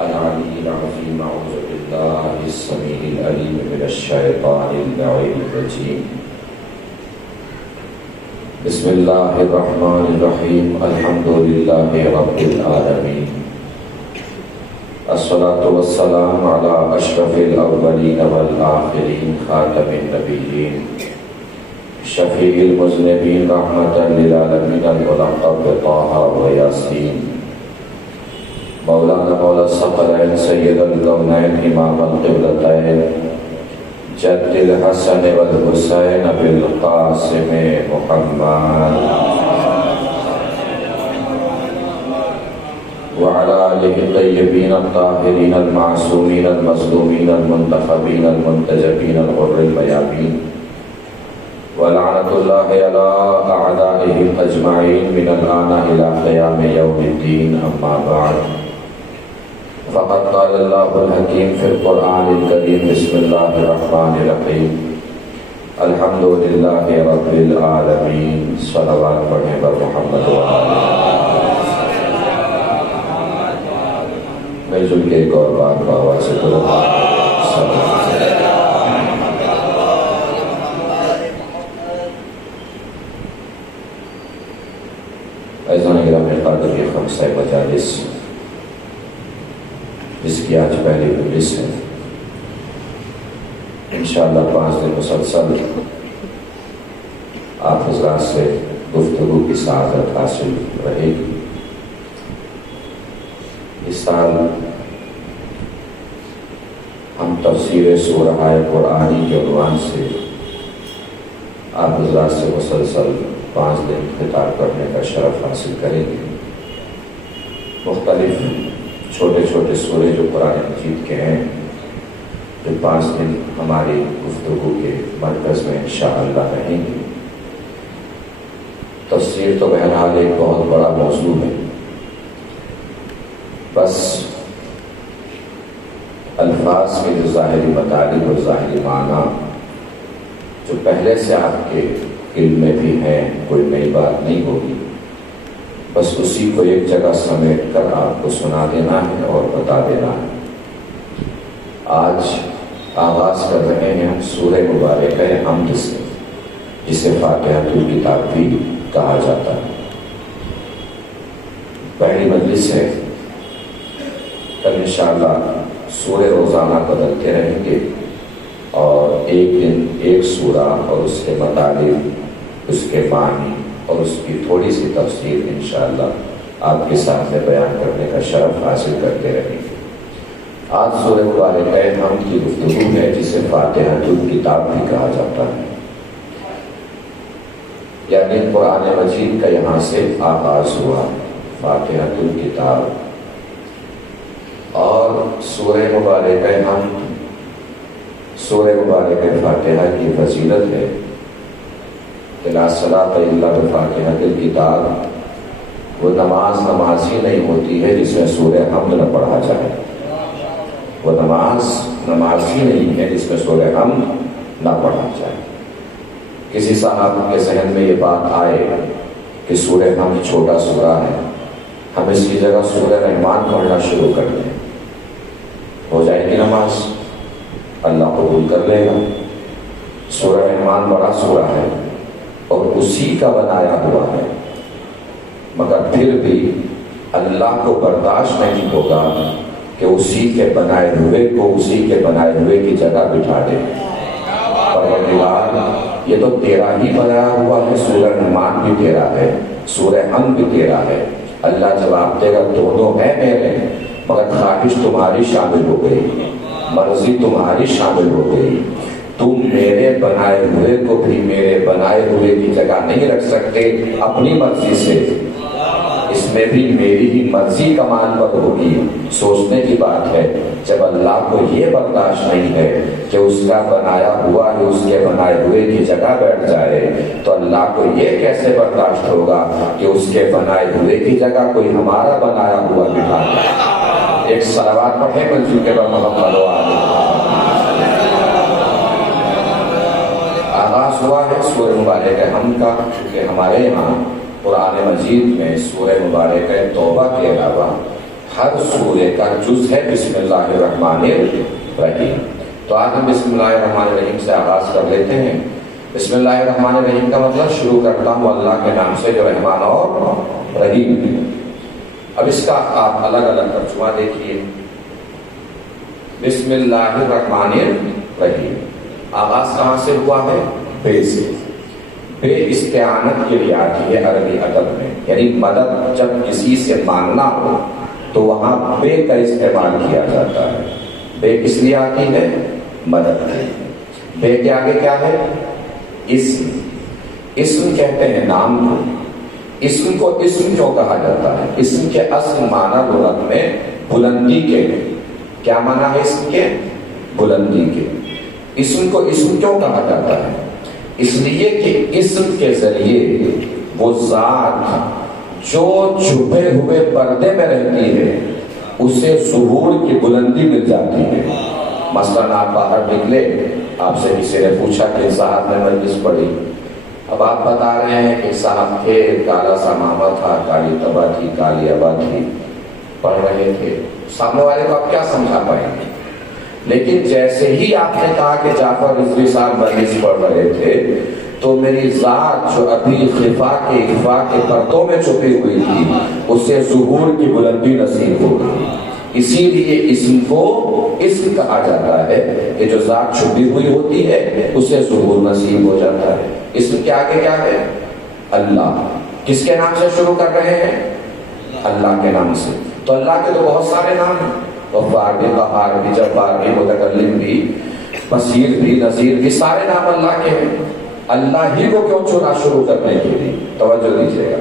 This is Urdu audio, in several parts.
العلي العظيم. أعوذ بالله السميع العليم من الشيطان اللعين الرجيم. بسم الله الرحمن الرحيم. الحمد لله رب العالمين. الصلاة والسلام على أشرف الأولين والآخرين خاتم النبيين شفيع المذنبين رحمة للعالمين الملقب طه وياسين مولانا مولا الثقلين سيد الكونين إمام القبلتين جد الحسن والحسين بالقاسم محمد وعلى آله الطيبين الطاهرين المعصومين المظلومين المنتخبين المنتجبين الغر الميامين ولعنة الله على أعدائهم أجمعين من الآن إلى قيام يوم الدين. أما بعد فقد قال الله الحكيم في القرآن الكريم. بسم الله الرحمن الرحيم. الحمد لله رب العالمين. صلوات پڑھیں بر محمد مل جل کے ایک اور بار بابا سے کرو. ایضاً گرامی قادر کی خمسہ مجالس جس کی آج پہلی مجلس ہے، انشاءاللہ 5 دن مسلسل آپ حضرات سے گفتگو کی سعادت حاصل رہے گی. اس سال ہم تفسیر سورہ قرآنی کے عنوان سے آپ حضرات سے مسلسل 5 دن خطاب کرنے کا شرف حاصل کریں گے. مختلف چھوٹے چھوٹے سورے جو قرآن مجید کے ہیں، جو 5 دن ہماری گفتگو کے مرکز میں انشاءاللہ رہیں گے. تفسیر تو بہرحال ایک بہت بڑا موضوع ہے، بس الفاظ کے جو ظاہری مطالب اور ظاہری معنی جو پہلے سے آپ کے علم میں بھی ہیں، کوئی نئی بات نہیں ہوگی، بس اسی کو ایک جگہ سمیٹ کر آپ کو سنا دینا ہے اور بتا دینا ہے. آج آغاز کر رہے ہیں ہم سورہ مبارکہ حمد سے، جسے فاتحۃ الکتاب بھی کہا جاتا ہے. پہلی مجلس ہے، کل انشاءاللہ سورہ روزانہ بدلتے رہیں گے اور ایک دن ایک سورہ اور اس کے مطالب، اس کے معنی اور اس کی تھوڑی سی تفسیر انشاءاللہ آپ کے سامنے بیان کرنے کا شرف حاصل کرتے رہیں گے. آج سورہ مبارکہ حمد کی گفتگو ہے، جسے فاتحۃ الکتاب بھی کہا جاتا ہے، یعنی قرآن مجید کا یہاں سے آغاز ہوا فاتحۃ الکتاب. اور سورہ مبارکہ حمد، سورہ مبارکہ فاتحہ کی فضیلت ہے کہ لا صلاۃ الا بفاتحۃ الکتاب. وہ نماز ہی نہیں ہوتی ہے جس میں سورہ حمد نہ پڑھا جائے. وہ نماز ہی نہیں ہے جس میں سورہ حمد نہ پڑھا جائے. کسی صاحب کے ذہن میں یہ بات آئے کہ سورہ حمد چھوٹا سورہ ہے، ہم اس کی جگہ سورہ رحمان پڑھنا شروع کر دیں، ہو جائے گی نماز، اللہ قبول کر لے گا. سورہ رحمان بڑا سورہ ہے اور اسی کا بنایا ہوا ہے، مگر پھر بھی اللہ کو برداشت نہیں ہوگا کہ اسی کے بنائے ہوئے کو اسی کے بنائے ہوئے کی جگہ بٹھا دے. پروردگار یہ تو تیرا ہی بنایا ہوا ہے، سورہ رحمان بھی تیرا ہے، سورہ حمد بھی تیرا ہے. اللہ جواب دے گا دونوں ہے میرے، مگر خواہش تمہاری شامل ہو گئی، مرضی تمہاری شامل ہو گئی. تم میرے بنائے ہوئے کو بھی میرے بنائے ہوئے کی جگہ نہیں رکھ سکتے اپنی مرضی سے، اس میں بھی میری ہی مرضی کا مانور ہوگی. سوچنے کی بات ہے، جب اللہ کو یہ برداشت نہیں ہے کہ اس کا بنایا ہوا ہی اس کے بنائے ہوئے کی جگہ بیٹھ جائے، تو اللہ کو یہ کیسے برداشت ہوگا کہ اس کے بنائے ہوئے کی جگہ کوئی ہمارا بنایا ہوا بٹھا دے. ایک صلوات پڑھیں منظور کے محمد آغاز ہوا ہے سورہ مبارکہ حمد کا، کیونکہ ہمارے یہاں قرآن مجید میں سورہ مبارکہ توبہ کے علاوہ ہر سورے کا جز ہے بسم اللہ الرحمن الرحیم۔ تو آج ہم بسم اللہ الرحمن الرحیم سے آغاز کر لیتے ہیں۔ بسم اللہ الرحمن الرحیم کا مطلب شروع کرتا ہوں اللہ کے نام سے جو رحمان اور رحیم۔ اب اس کا آپ الگ الگ ترجمہ دیکھیے۔ بسم اللہ الرحمن الرحیم آغاز کہاں سے ہوا ہے؟ بے سے۔ بے استعانت کے لیے آتی ہے عربی ادب میں، یعنی مدد جب کسی سے مانگنا ہو تو وہاں بے کا استعمال کیا جاتا ہے۔ بے کس لیے آتی ہے؟ مدد کے۔ بے کے آگے کیا ہے؟ اسم۔ اسم کہتے ہیں نام کو۔ اسم کو اسم کیوں کہا جاتا ہے؟ اسم کے اصل معنی لغت میں بلندی کے ہیں۔ کیا معنی ہے اسم کے؟ بلندی کے۔ اسم کو اسم کیوں کہا جاتا ہے؟ اس لیے کہ اسم کے ذریعے وہ ذات جو چھپے ہوئے پردے میں رہتی ہے اسے ظہور کی بلندی مل جاتی ہے۔ مثلاً آپ باہر نکلے، آپ سے کسی نے پوچھا کہ صاحب نے مجلس پڑھی، اب آپ بتا رہے ہیں کہ صاحب تھے، کالا سا ماما تھا، کالی تبا تھی، کالی ابا تھی، پڑھ رہے تھے، سامنے والے کو آپ کیا سمجھا پائیں گے؟ لیکن جیسے ہی آپ نے کہا کہ جعفر رضوی صاحب مجلس پڑھ رہے تھے تو میری ذات جو ابھی خفا کے اخفا کے پردوں میں چھپی ہوئی تھی اسے ظہور کی بلندی نصیب ہو گئی۔ اسی لیے اسم کو اسم کہا جاتا ہے کہ جو ذات چھپی ہوئی ہوتی ہے اسے ظہور نصیب ہو جاتا ہے۔ اسم کے آگے کیا ہے؟ اللہ۔ کس کے نام سے شروع کر رہے ہیں؟ اللہ کے نام سے۔ تو اللہ کے تو بہت سارے نام ہیں، غفار بھی، قہار بھی، جبار بھی، متکلم بھی، بصیر بھی، نذیر بھی، سارے نام اللہ کے ہیں۔ اللہ ہی کو کیوں چنا شروع کرنے کے لیے؟ توجہ دیجیے گا۔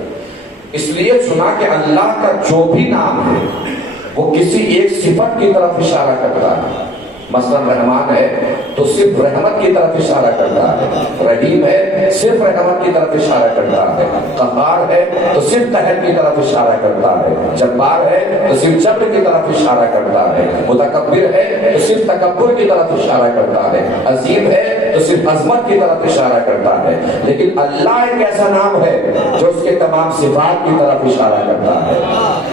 اس لیے چنا کہ اللہ کا جو بھی نام ہے وہ کسی ایک صفت کی طرف اشارہ کرتا ہے۔ مثلا رحمان ہے تو صرف رحمت کی طرف اشارہ کرتا ہے، رحیم ہے صرف رحمت کی طرف اشارہ کرتا ہے، قہار ہے تو صرف قہر کی طرف اشارہ کرتا ہے، جبار ہے تو صرف جبر کی طرف اشارہ کرتا ہے، متکبر ہے تو صرف تکبر کی طرف اشارہ کرتا ہے، عظیم ہے تو صرف عظمت کی طرف اشارہ کرتا ہے۔ لیکن اللہ ایک ایسا نام ہے جو اس کے تمام صفات کی طرف اشارہ کرتا ہے۔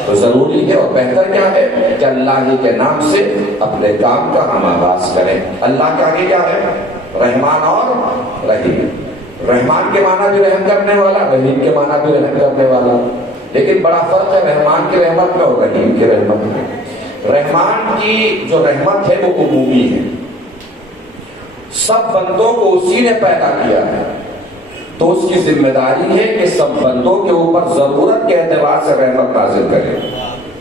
تو ضروری ہے اور بہتر کیا ہے کہ اللہ ہی کے نام سے اپنے کام کا ہم آغاز کریں۔ اللہ کے آگے کیا ہے؟ رحمان اور رحیم۔ رحمان کے معنی بھی رحم کرنے والا، رحیم کے معنی بھی رحم کرنے والا، لیکن بڑا فرق ہے رحمان کی رحمت میں اور رحیم کی رحمت میں۔ رحمان کی جو رحمت ہے وہ عمومی ہے، سب بندوں کو اسی نے پیدا کیا ہے، تو اس کی ذمہ داری ہے کہ سب بندوں کے اوپر ضرورت کے اعتبار سے رحمت نازل کرے۔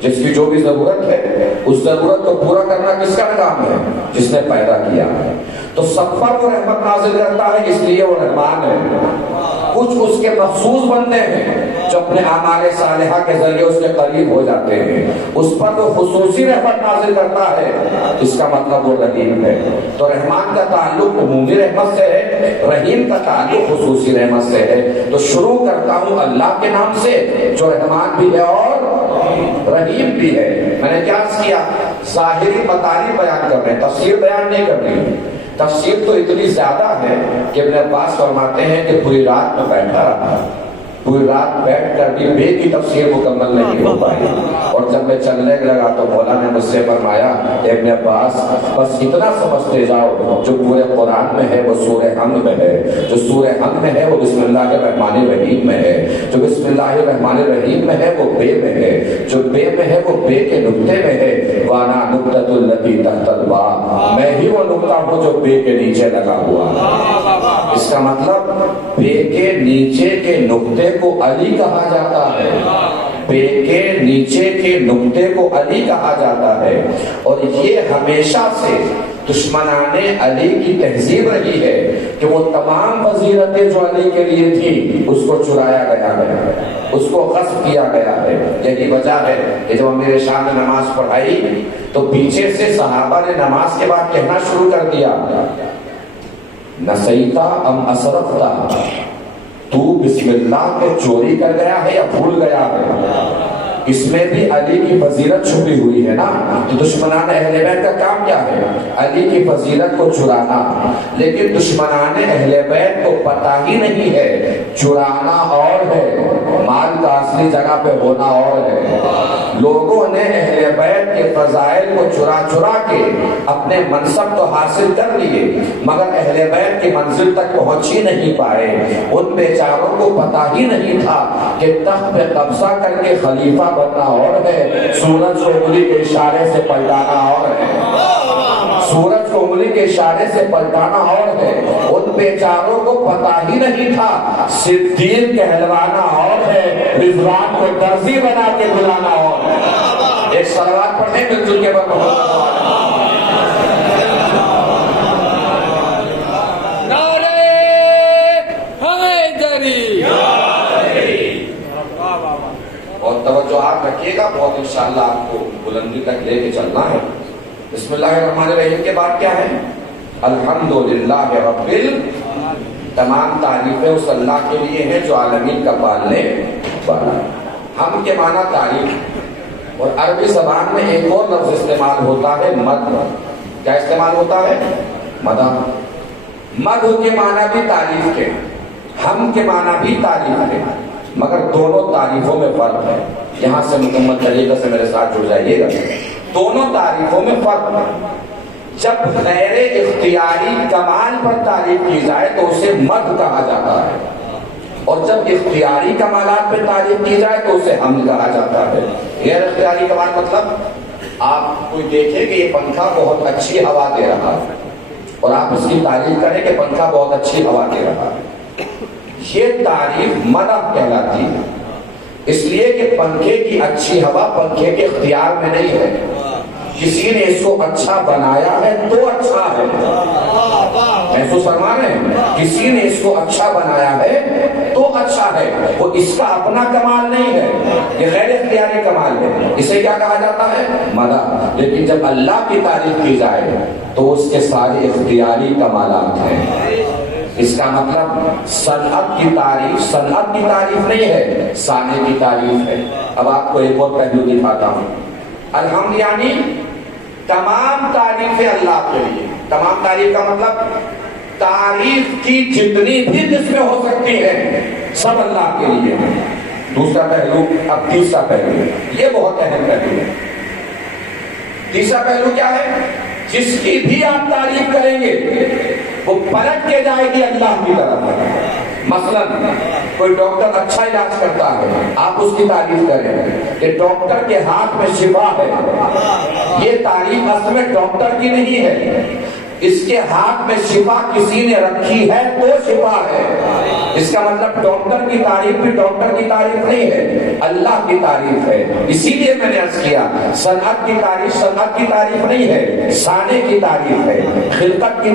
جس کی جو بھی ضرورت ہے اس ضرورت کو پورا کرنا کس کا کام ہے؟ جس نے پیدا کیا ہے۔ تو سب پر وہ رحمت نازل کرتا ہے، اس لیے وہ رحمان ہے۔ کچھ اس کے مخصوص بندے ہیں جو اپنے اعمال صالحہ کے ذریعے اس کے قریب ہو جاتے ہیں، اس پر وہ خصوصی رحمت نازل کرتا ہے، اس کا مطلب وہ رحیم ہے۔ تو رحمان کا تعلق عمومی رحمت سے ہے، رحیم کا تعلق خصوصی رحمت سے ہے۔ تو شروع کرتا ہوں اللہ کے نام سے جو رحمان بھی ہے اور رحیم بھی ہے۔ میں نے کیا کیا؟ ظاہری مطالب بیان کر رہے ہیں، تفسیر بیان نہیں کر رہی ہے۔ تفسیر تو اتنی زیادہ ہے کہ ابن عباس فرماتے ہیں کہ پوری رات میں بیٹھا رہا، پوری رات بیٹھ کر بھی بے کی تفسیر مکمل نہیں ہو پائی، اور جب میں چلنے لگا تو مولا نے مجھ سے فرمایا ابن عباس بس اتنا سمجھتے جاؤ جو پورے قرآن میں ہے وہ سورہ حمد میں ہے، جو سورہ حمد میں ہے وہ بسم اللہ الرحمن الرحیم میں ہے، جو بسم اللہ الرحمن الرحیم میں ہے وہ بے میں ہے، جو بے میں ہے وہ بے کے نقطے میں ہے، وانا نقطۃ التی تحت الباء، میں ہی وہ نقطہ ہوں جو بے کے نیچے لگا ہوا ہے۔ اس کا مطلب بے کے نیچے کے نقطے کو علی کہا جاتا ہے، بے کے نیچے کے نقطے کو علی کہا جاتا ہے، اور یہ ہمیشہ سے دشمنان علی کی تہذیب رہی ہے کہ وہ تمام فضیلتیں جو علی کے لیے تھی اس کو چرایا گیا ہے، اس کو غصب کیا گیا ہے۔ یہی وجہ ہے کہ جب امیر شام نے نماز پڑھائی تو پیچھے سے صحابہ نے نماز کے بعد کہنا شروع کر دیا، نسیتا ام اسرفتا، تو بسم اللہ کے چوری کر گیا ہے یا بھول گیا ہے؟ اس میں بھی علی کی فضیلت چھپی ہوئی ہے نا۔ تو دشمنان اہل بیت کا کام کیا ہے؟ علی کی فضیلت کو چرانا، لیکن دشمنان اہل بیت کو پتہ ہی نہیں ہے چرانا اور ہے، مال کا اصلی جگہ پہ ہونا اور ہے۔ لوگوں نے اہل بیت کے فضائل کو چرا چرا کے اپنے منصب تو حاصل کر لیے مگر اہل بیت کی منزل تک پہنچ ہی نہیں پائے. ان بیچاروں کو پتا ہی نہیں تھا کہ تخت پہ قبضہ کر کے خلیفہ بننا اور ہے، سورج کو انگلی کے اشارے سے پلٹانا اور ہے. سورج کو انگلی کے اشارے سے پلٹانا اور ہے. ان بیچاروں کو پتا ہی نہیں تھا صدیق کہلوانا اور ہے، رضوان کو درزی بنا کے بلانا اور ہے. ایک صلوات پڑھیں مل جل کے اور توجہات رکھیے گا، بہت انشاءاللہ آپ کو بلندی تک لے کے چلنا ہے. بسم اللہ الرحمن الرحیم کے بعد کیا ہے؟ الحمدللہ رب تمام تعریفیں اس اللہ کے لیے ہیں جو عالمین کا پالنے والا ہے. ہم کے معنی تعریف، اور عربی زبان میں ایک اور لفظ استعمال ہوتا ہے مدح. کیا استعمال ہوتا ہے؟ مدح. مدح کے معنی بھی تعریف کے، ہم کے معنی بھی تعریف کے، مگر دونوں تعریفوں میں فرق ہے. یہاں سے مکمل طریقے سے میرے ساتھ جڑ جائیے گا. دونوں تعریفوں میں فرق ہے. جب غیر اختیاری کمال پر تعریف کی جائے تو اسے مدح کہا جاتا ہے، اور جب اختیاری کمالات پہ تعریف کی جائے تو اسے حمد کہا جاتا ہے. غیر اختیاری کمال مطلب آپ کوئی دیکھے کہ یہ پنکھا بہت اچھی ہوا دے رہا ہے اور آپ اس کی تعریف کریں کہ پنکھا بہت اچھی ہوا دے رہا ہے، یہ تعریف مدح کہلاتی ہے. اس لیے کہ پنکھے کی اچھی ہوا پنکھے کے اختیار میں نہیں ہے، کسی نے اس کو اچھا بنایا ہے تو اچھا ہے. محسوس فرما رہے ہیں؟ کسی نے اس کو اچھا بنایا ہے تو اچھا ہے، وہ اس کا اپنا کمال نہیں ہے، یہ غیر اختیاری کمال ہے. اسے کیا کہا جاتا ہے؟ مدح. لیکن جب اللہ کی تعریف کی جائے تو اس کے سارے اختیاری کمالات ہیں. اس کا مطلب صنعت کی تعریف نہیں ہے، سانے کی تعریف ہے. اب آپ کو ایک اور پہلو دکھاتا ہوں. الحمد یعنی تمام تعریفیں اللہ کے لیے. تمام تعریف کا مطلب تعریف کی جتنی بھی قسمیں ہو سکتی ہیں سب اللہ کے لیے. دوسرا پہلو. اب تیسرا پہلو، یہ بہت اہم پہلو ہے. تیسرا پہلو کیا ہے؟ جس کی بھی آپ تعریف کریں گے وہ پلٹ کے جائے گی اللہ کی طرف. مثلا کوئی ڈاکٹر اچھا علاج کرتا ہے، آپ اس کی تعریف کریں کہ ڈاکٹر کے ہاتھ میں شفا ہے. یہ تعریف اصل میں ڈاکٹر کی نہیں ہے، اس کے ہاتھ میں شفا کسی نے رکھی ہے تو شفا ہے. اس کا مطلب ڈاکٹر کی تعریف بھی ڈاکٹر کی تعریف نہیں ہے، اللہ کی تعریف ہے. اسی لیے میں نے عرض کیا صنعت کی تعریف نہیں ہے، صانع کی تعریف ہے. خلقت کی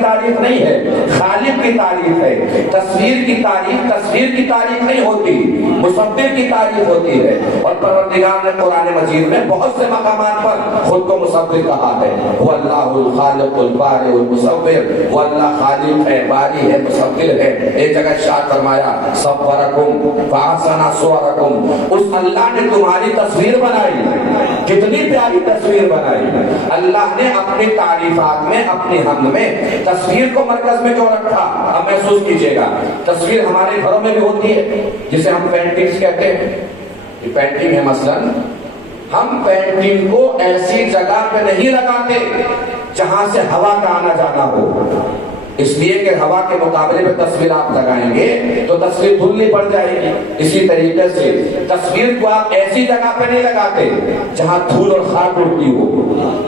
تعریف نہیں ہے، خالق کی تعریف ہے. تصویر کی تعریف نہیں ہوتی، مصور کی تعریف ہوتی ہے. اور پروردگار نے قرآن مجید میں بہت سے مقامات پر خود کو مصور کہا ہے. وہ اللہ الخالق البارئ المصور، وہ اللہ خالق ہے، باری ہے، مصور ہے. ایک جگہ ارشاد فرمایا صورکم فاحسن صورکم، اس اللہ نے تمہاری تصویر بنائی، کتنی پیاری تصویر بنائی. اللہ نے اپنی تعریفات میں، اپنی حمد میں تصویر کو مرکز میں کیوں رکھا؟ اب محسوس کیجئے گا. تصویر ہمارے گھروں میں بھی ہوتی ہے جسے ہم پینٹنگز کہتے ہیں. یہ پینٹنگ ہے. مثلا ہم پینٹنگ کو ایسی جگہ پہ نہیں لگاتے جہاں سے ہوا کا آنا جانا ہو، اس لیے کہ ہوا کے مقابلے میں تصویر آپ لگائیں گے تو تصویر دھلنی پڑ جائے گی. اسی طریقے سے تصویر کو آپ ایسی جگہ پہ نہیں لگاتے جہاں دھول اور خاک اڑتی ہو.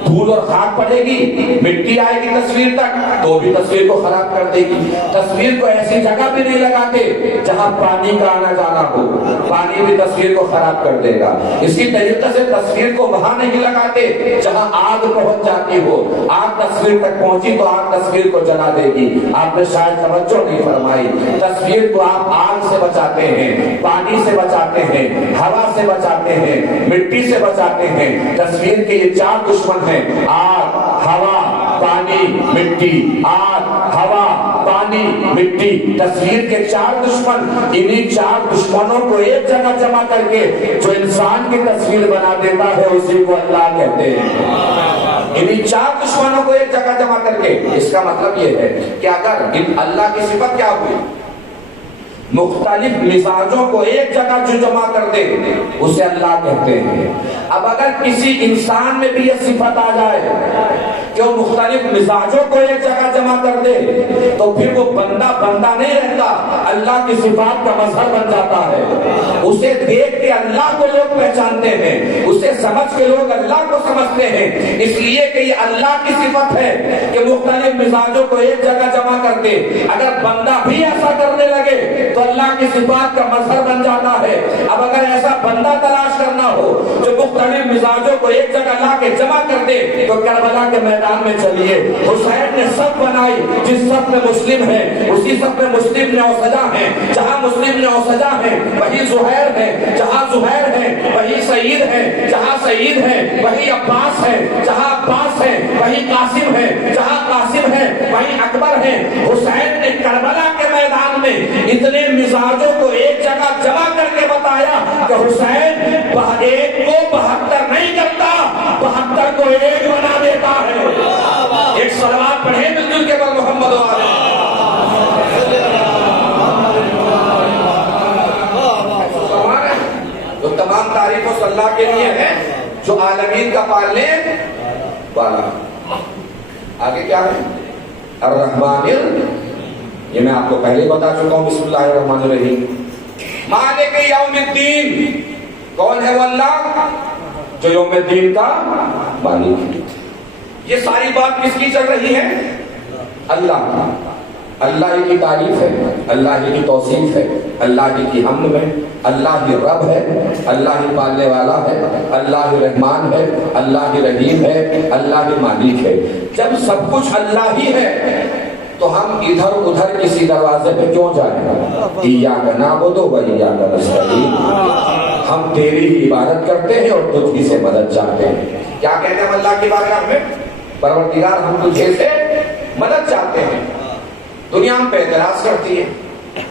دھول اور خاک پڑے گی، مٹی آئے گی تصویر تک تو بھی تصویر کو خراب کر دے گی. تصویر کو ایسی جگہ پہ نہیں لگاتے جہاں پانی کا آنا جانا ہو، پانی بھی تصویر کو خراب کر دے گا. اسی طریقے سے تصویر کو وہاں نہیں لگاتے جہاں آگ پہنچ جاتی ہو. آگ تصویر تک پہنچی تو آگ تصویر کو جلا دے گی. آپ نے شاید توجہ نہیں فرمائی. تصویر کو آپ آگ سے بچاتے ہیں، پانی سے بچاتے ہیں، ہوا سے بچاتے ہیں، مٹی سے بچاتے ہیں. تصویر کے یہ 4 دشمن ہیں: آگ، ہوا، پانی، مٹی. آگ، ہوا، پانی، مٹی. تصویر کے 4 دشمن. انہی 4 دشمنوں کو ایک جگہ جمع کر کے جو انسان کی تصویر بنا دیتا ہے اسی کو اللہ کہتے ہیں. انہی 4 دشمنوں کو ایک جگہ جمع کر کے. اس کا مطلب یہ ہے کہ اگر اللہ کی صفت کیا ہوئی؟ مختلف مزاجوں کو ایک جگہ جو جمع کر دے اسے اللہ کہتے ہیں۔ اب اگر کسی انسان میں بھی یہ صفت آ جائے کہ وہ مختلف مزاجوں کو ایک جگہ جمع کر دے تو پھر وہ بندہ بندہ نہیں رہتا، اللہ کی صفات کا مظہر بن جاتا ہے۔ اسے دیکھ کے اللہ کو لوگ پہچانتے ہیں، اسے سمجھ کے لوگ اللہ کو سمجھتے ہیں، اس لیے کہ یہ اللہ کی صفت ہے کہ مختلف مزاجوں کو ایک جگہ جمع کر دے۔ اگر بندہ بھی ایسا کرنے لگے تو اللہ کی صفات کا مظہر بن جاتا ہے۔ اب اگر ایسا بندہ تلاش کرنا ہو جو مختلف مزاجوں کو ایک جگہ لا کے جمع کر دے تو کربلا کے میدان میں چلیے۔ حسین نے صف بنائی، جس صف میں مسلم ہے اسی صف میں مسلم نے اوسجا ہے، جہاں مسلم نے اوسجا ہے وہی زہیر ہے، جہاں زہیر ہے وہی سعید ہے، جہاں سعید ہے وہی عباس ہے، جہاں عباس ہے وہی قاسم ہے، جہاں قاسم ہے وہی اکبر ہے۔ حسین نے کربلا کے میدان میں اتنے مزاجوں کو ایک جگہ جمع کر کے بتایا کہ حسین ایک کو 72 نہیں کرتا، 72 کو ایک بنا دیتا ہے۔ ایک صلوات پڑھیں مل جل کے پر محمد تو تمام تعریفوں سے اللہ کے لیے ہے جو عالمین کا پالنے والا۔ آگے کیا ہے؟ الرحمن، یہ میں آپ کو پہلے بتا چکا ہوں، بسم اللہ الرحمن الرحیم۔ مالک یوم الدین، کون ہے وہ اللہ جو یوم الدین کا مالک ہے۔ یہ ساری بات کس کی چل رہی ہے؟ اللہ کی۔ اللہ ہی کی تعریف ہے، اللہ ہی کی توصیف ہے، اللہ ہی کی حمد میں، اللہ ہی رب ہے، اللہ ہی پالنے والا ہے، اللہ ہی رحمان ہے، اللہ ہی رحیم ہے، اللہ ہی مالک ہے۔ جب سب کچھ اللہ ہی ہے تو ہم ادھر ادھر کسی دروازے پہ کیوں جائیں؟ ایاک نعبد و ایاک نستعین، ہم تیری ہی عبادت کرتے ہیں اور تجھ ہی سے مدد چاہتے ہیں۔ کیا کہتے ہیں اللہ کی بارگاہ میں؟ پروردگار ہم تجھے سے مدد چاہتے ہیں۔ دنیا ہم پہ اعتراض کرتی ہے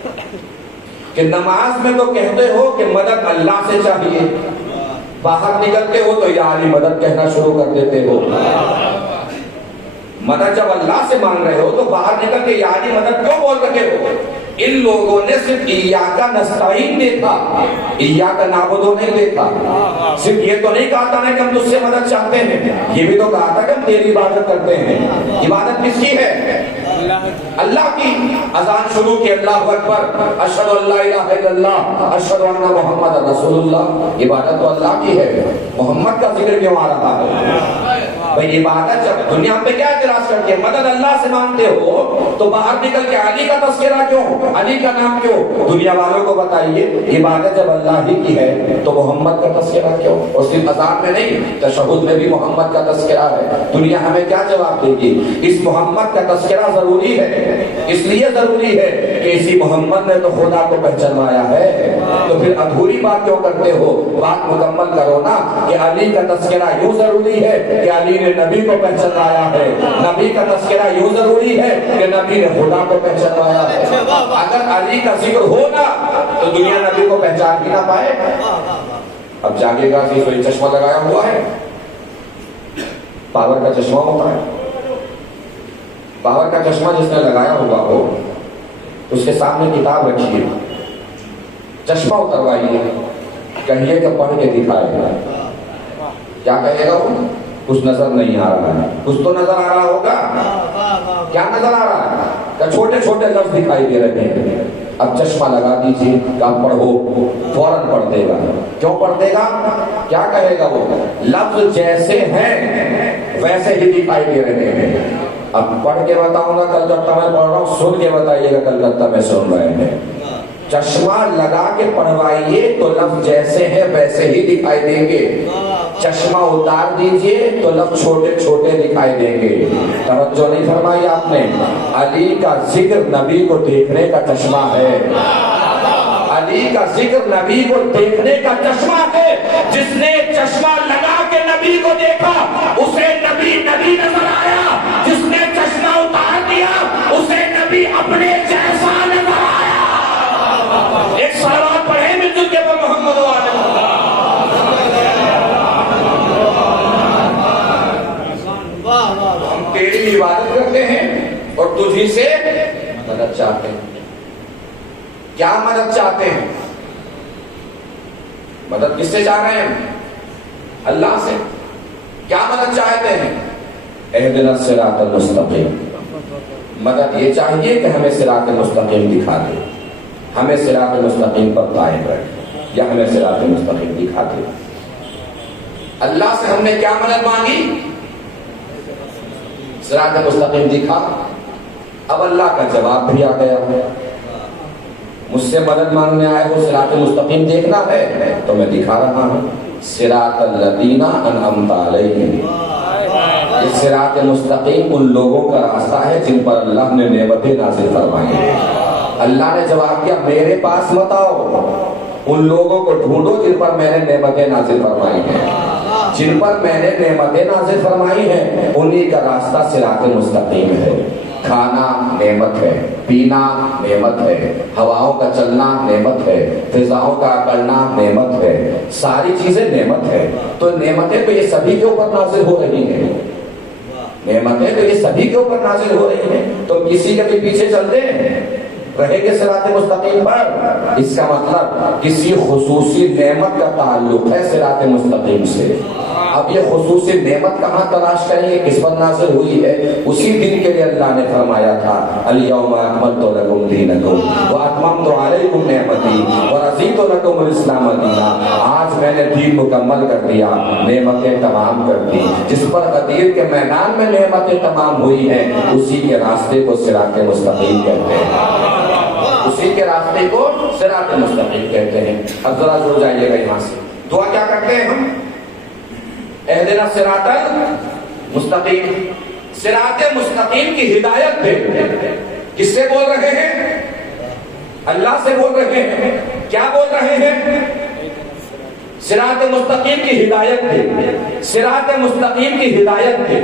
کہ نماز میں تو کہتے ہو کہ مدد اللہ سے چاہیے، باہر نکلتے ہو تو یا علی مدد کہنا شروع کر دیتے ہو۔ مدد جب اللہ سے مانگ رہے ہو تو باہر نکل کے یا علی مدد کیوں بول رہے ہو؟ ان لوگوں نے صرف ایاک نستعین دیکھا، ایاک نعبد نہیں دیکھا۔ صرف یہ تو نہیں کہا تھا نا کہ ہم تجھ سے مدد چاہتے ہیں، یہ بھی تو کہا تھا کہ ہم تیری عبادت کرتے ہیں۔ عبادت کس کی ہے؟ اللہ کی۔ اذان شروع کی، اللہ اکبر، اشہد ان لا الہ الا اللہ، اشہد ان محمد رسول اللہ۔ عبادت تو اللہ کی ہے، محمد کا ذکر کیوں آ رہا ہے؟ بھئی عبادت جب دنیا پہ کیا اعتراض کرتی ہے؟ مدد اللہ سے مانگتے ہو تو باہر نکل کے علی کا تذکرہ کیوں، علی کا نام کیوں؟ دنیا والوں کو بتائیے عبادت جب اللہ ہی کی ہے تو محمد کا تذکرہ کیوں؟ اور صرف اذان میں نہیں، تشہد میں بھی محمد کا تذکرہ ہے۔ دنیا ہمیں کیا جواب دے گی؟ اس محمد کا تذکرہ ضروری ہے، اس لیے ضروری ہے کہ اسی محمد نے تو خدا کو پہچانوایا ہے، تو پھر ادھوری بات کیوں کرتے ہو؟ بات مکمل کرو نا کہ علی کا تذکرہ یوں ضروری ہے کہ علی نے نبی کو پہچانوایا ہے، نبی کا تذکرہ یوں ضروری ہے کہ نبی نے خدا کو پہچانوایا ہے۔ اگر علی کا ذکر ہوگا تو دنیا نبی کو پہچان بھی نہ پائے۔ اب جاگے گا کہ کوئی چشمہ لگایا ہوا ہے، پاور کا چشمہ ہوتا ہے، پاور کا چشمہ جس نے لگایا ہوا ہو اس کے سامنے کتاب رکھیے، چشمہ اتروائیے، کہیے کہ پڑھ کے دکھائے، کیا کہے گا وہ؟ کچھ نظر نہیں آ رہا ہے، کچھ تو نظر آ رہا ہوگا۔ کیا نظر آ رہا ہے؟ کہ چھوٹے چھوٹے لفظ دکھائی دے رہے ہیں۔ اب چشمہ لگا دیجیے کہ آپ پڑھو، فوراً پڑھ دے گا۔ کیوں پڑھ دے گا؟ کیا کہے گا وہ؟ لفظ جیسے ہیں ویسے ہی دکھائی دے رہے ہیں۔ اب پڑھ کے بتاؤں گا کلکتہ میں پڑھ رہا ہوں، سن کے بتائیے گا کلکتہ میں سن رہے ہیں۔ چشمہ لگا کے پڑھوائیے تو لفظ جیسے ہیں ویسے ہی دکھائی دیں گے، چشمہ اتار دیجئے تو لفظ چھوٹے چھوٹے دکھائی دیں گے۔ توجہ نہیں فرمائی آپ نے؟ علی کا ذکر نبی کو دیکھنے کا چشمہ ہے، علی کا ذکر نبی کو دیکھنے کا چشمہ ہے۔ جس نے چشمہ لگا کے نبی کو دیکھا اسے نبی نبی نظر آیا، جس نے چشمہ اتار دیا اسے نبی اپنے جیسا نظر آیا۔ ایک صلوات پڑھیں مل جل کے پر محمد و آل محمد۔ ہم تیری عبادت کرتے ہیں اور تجھی سے مدد چاہتے ہیں۔ کیا مدد چاہتے ہیں؟ مدد کس سے چاہ رہے ہیں؟ اللہ سے۔ کیا مدد چاہتے ہیں؟ اہدنا الصراط المستقیم۔ مدد یہ چاہیے کہ ہمیں صراط مستقیم دکھا دے، ہمیں صراط مستقیم پر قائم رکھے، یا ہمیں صراط مستقیم دکھا دے۔ اللہ سے ہم نے کیا مدد مانگی؟ صراط مستقیم دکھا۔ اب اللہ کا جواب بھی آ گیا، مجھ سے مدد مانگنے آئے ہو، صراط مستقیم دیکھنا ہے تو میں دکھا رہا ہوں، صراط الذین انعمت علیہم۔ یہ صراط مستقیم ان لوگوں کا راستہ ہے جن پر اللہ نے نعمتیں نازل فرمائی ہیں۔ اللہ نے جواب کیا، میرے پاس مت آؤ، ان لوگوں کو ڈھونڈو جن پر میں نے نعمتیں نازل فرمائی ہیں۔ جن پر میں نے نعمتیں نازل فرمائی ہیں انہی کا راستہ صراط مستقیم ہے۔ کھانا نعمت ہے، پینا نعمت ہے، ہواؤں کا چلنا نعمت ہے، فضاؤں کا اکڑنا نعمت ہے، ساری چیزیں نعمت ہے۔ تو نعمتیں تو یہ سبھی کے اوپر نازل ہو رہی ہیں، نعمتیں تو یہ سبھی کے اوپر نازل ہو رہی ہیں، تو کسی کے بھی پیچھے چلتے ہیں رہے گے صراط مستقیم پر؟ اس کا مطلب کسی خصوصی نعمت کا تعلق ہے صراط مستقیم سے۔ اب یہ خصوصی نعمت کہاں تلاش کریں گے، کس پر نازل ہوئی ہے؟ اسی دن کے لیے اللہ نے فرمایا تھا، الیوم اکملت لکم دینکم واتممت علیکم نعمتی ورضیت لکم الاسلام دینا۔ آج میں نے دین مکمل کر دیا، نعمتیں تمام کر دی۔ جس پر غدیر کے میدان میں نعمتیں تمام ہوئی ہیں اسی کے راستے کو صراط مستقیم کہتے ہیں، اسی کے راستے کو صراط مستقیم کہتے ہیں۔ اب ذرا جڑ جائیے گا یہاں سے، دعا کیا کرتے ہیں ہم؟ اہدنا الصراط المستقیم، صراط مستقیم کی ہدایت دے۔ کس سے بول رہے ہیں؟ اللہ سے بول رہے ہیں۔ کیا بول رہے ہیں؟ صراط مستقیم کی ہدایت دے، صراط مستقیم کی ہدایت دے،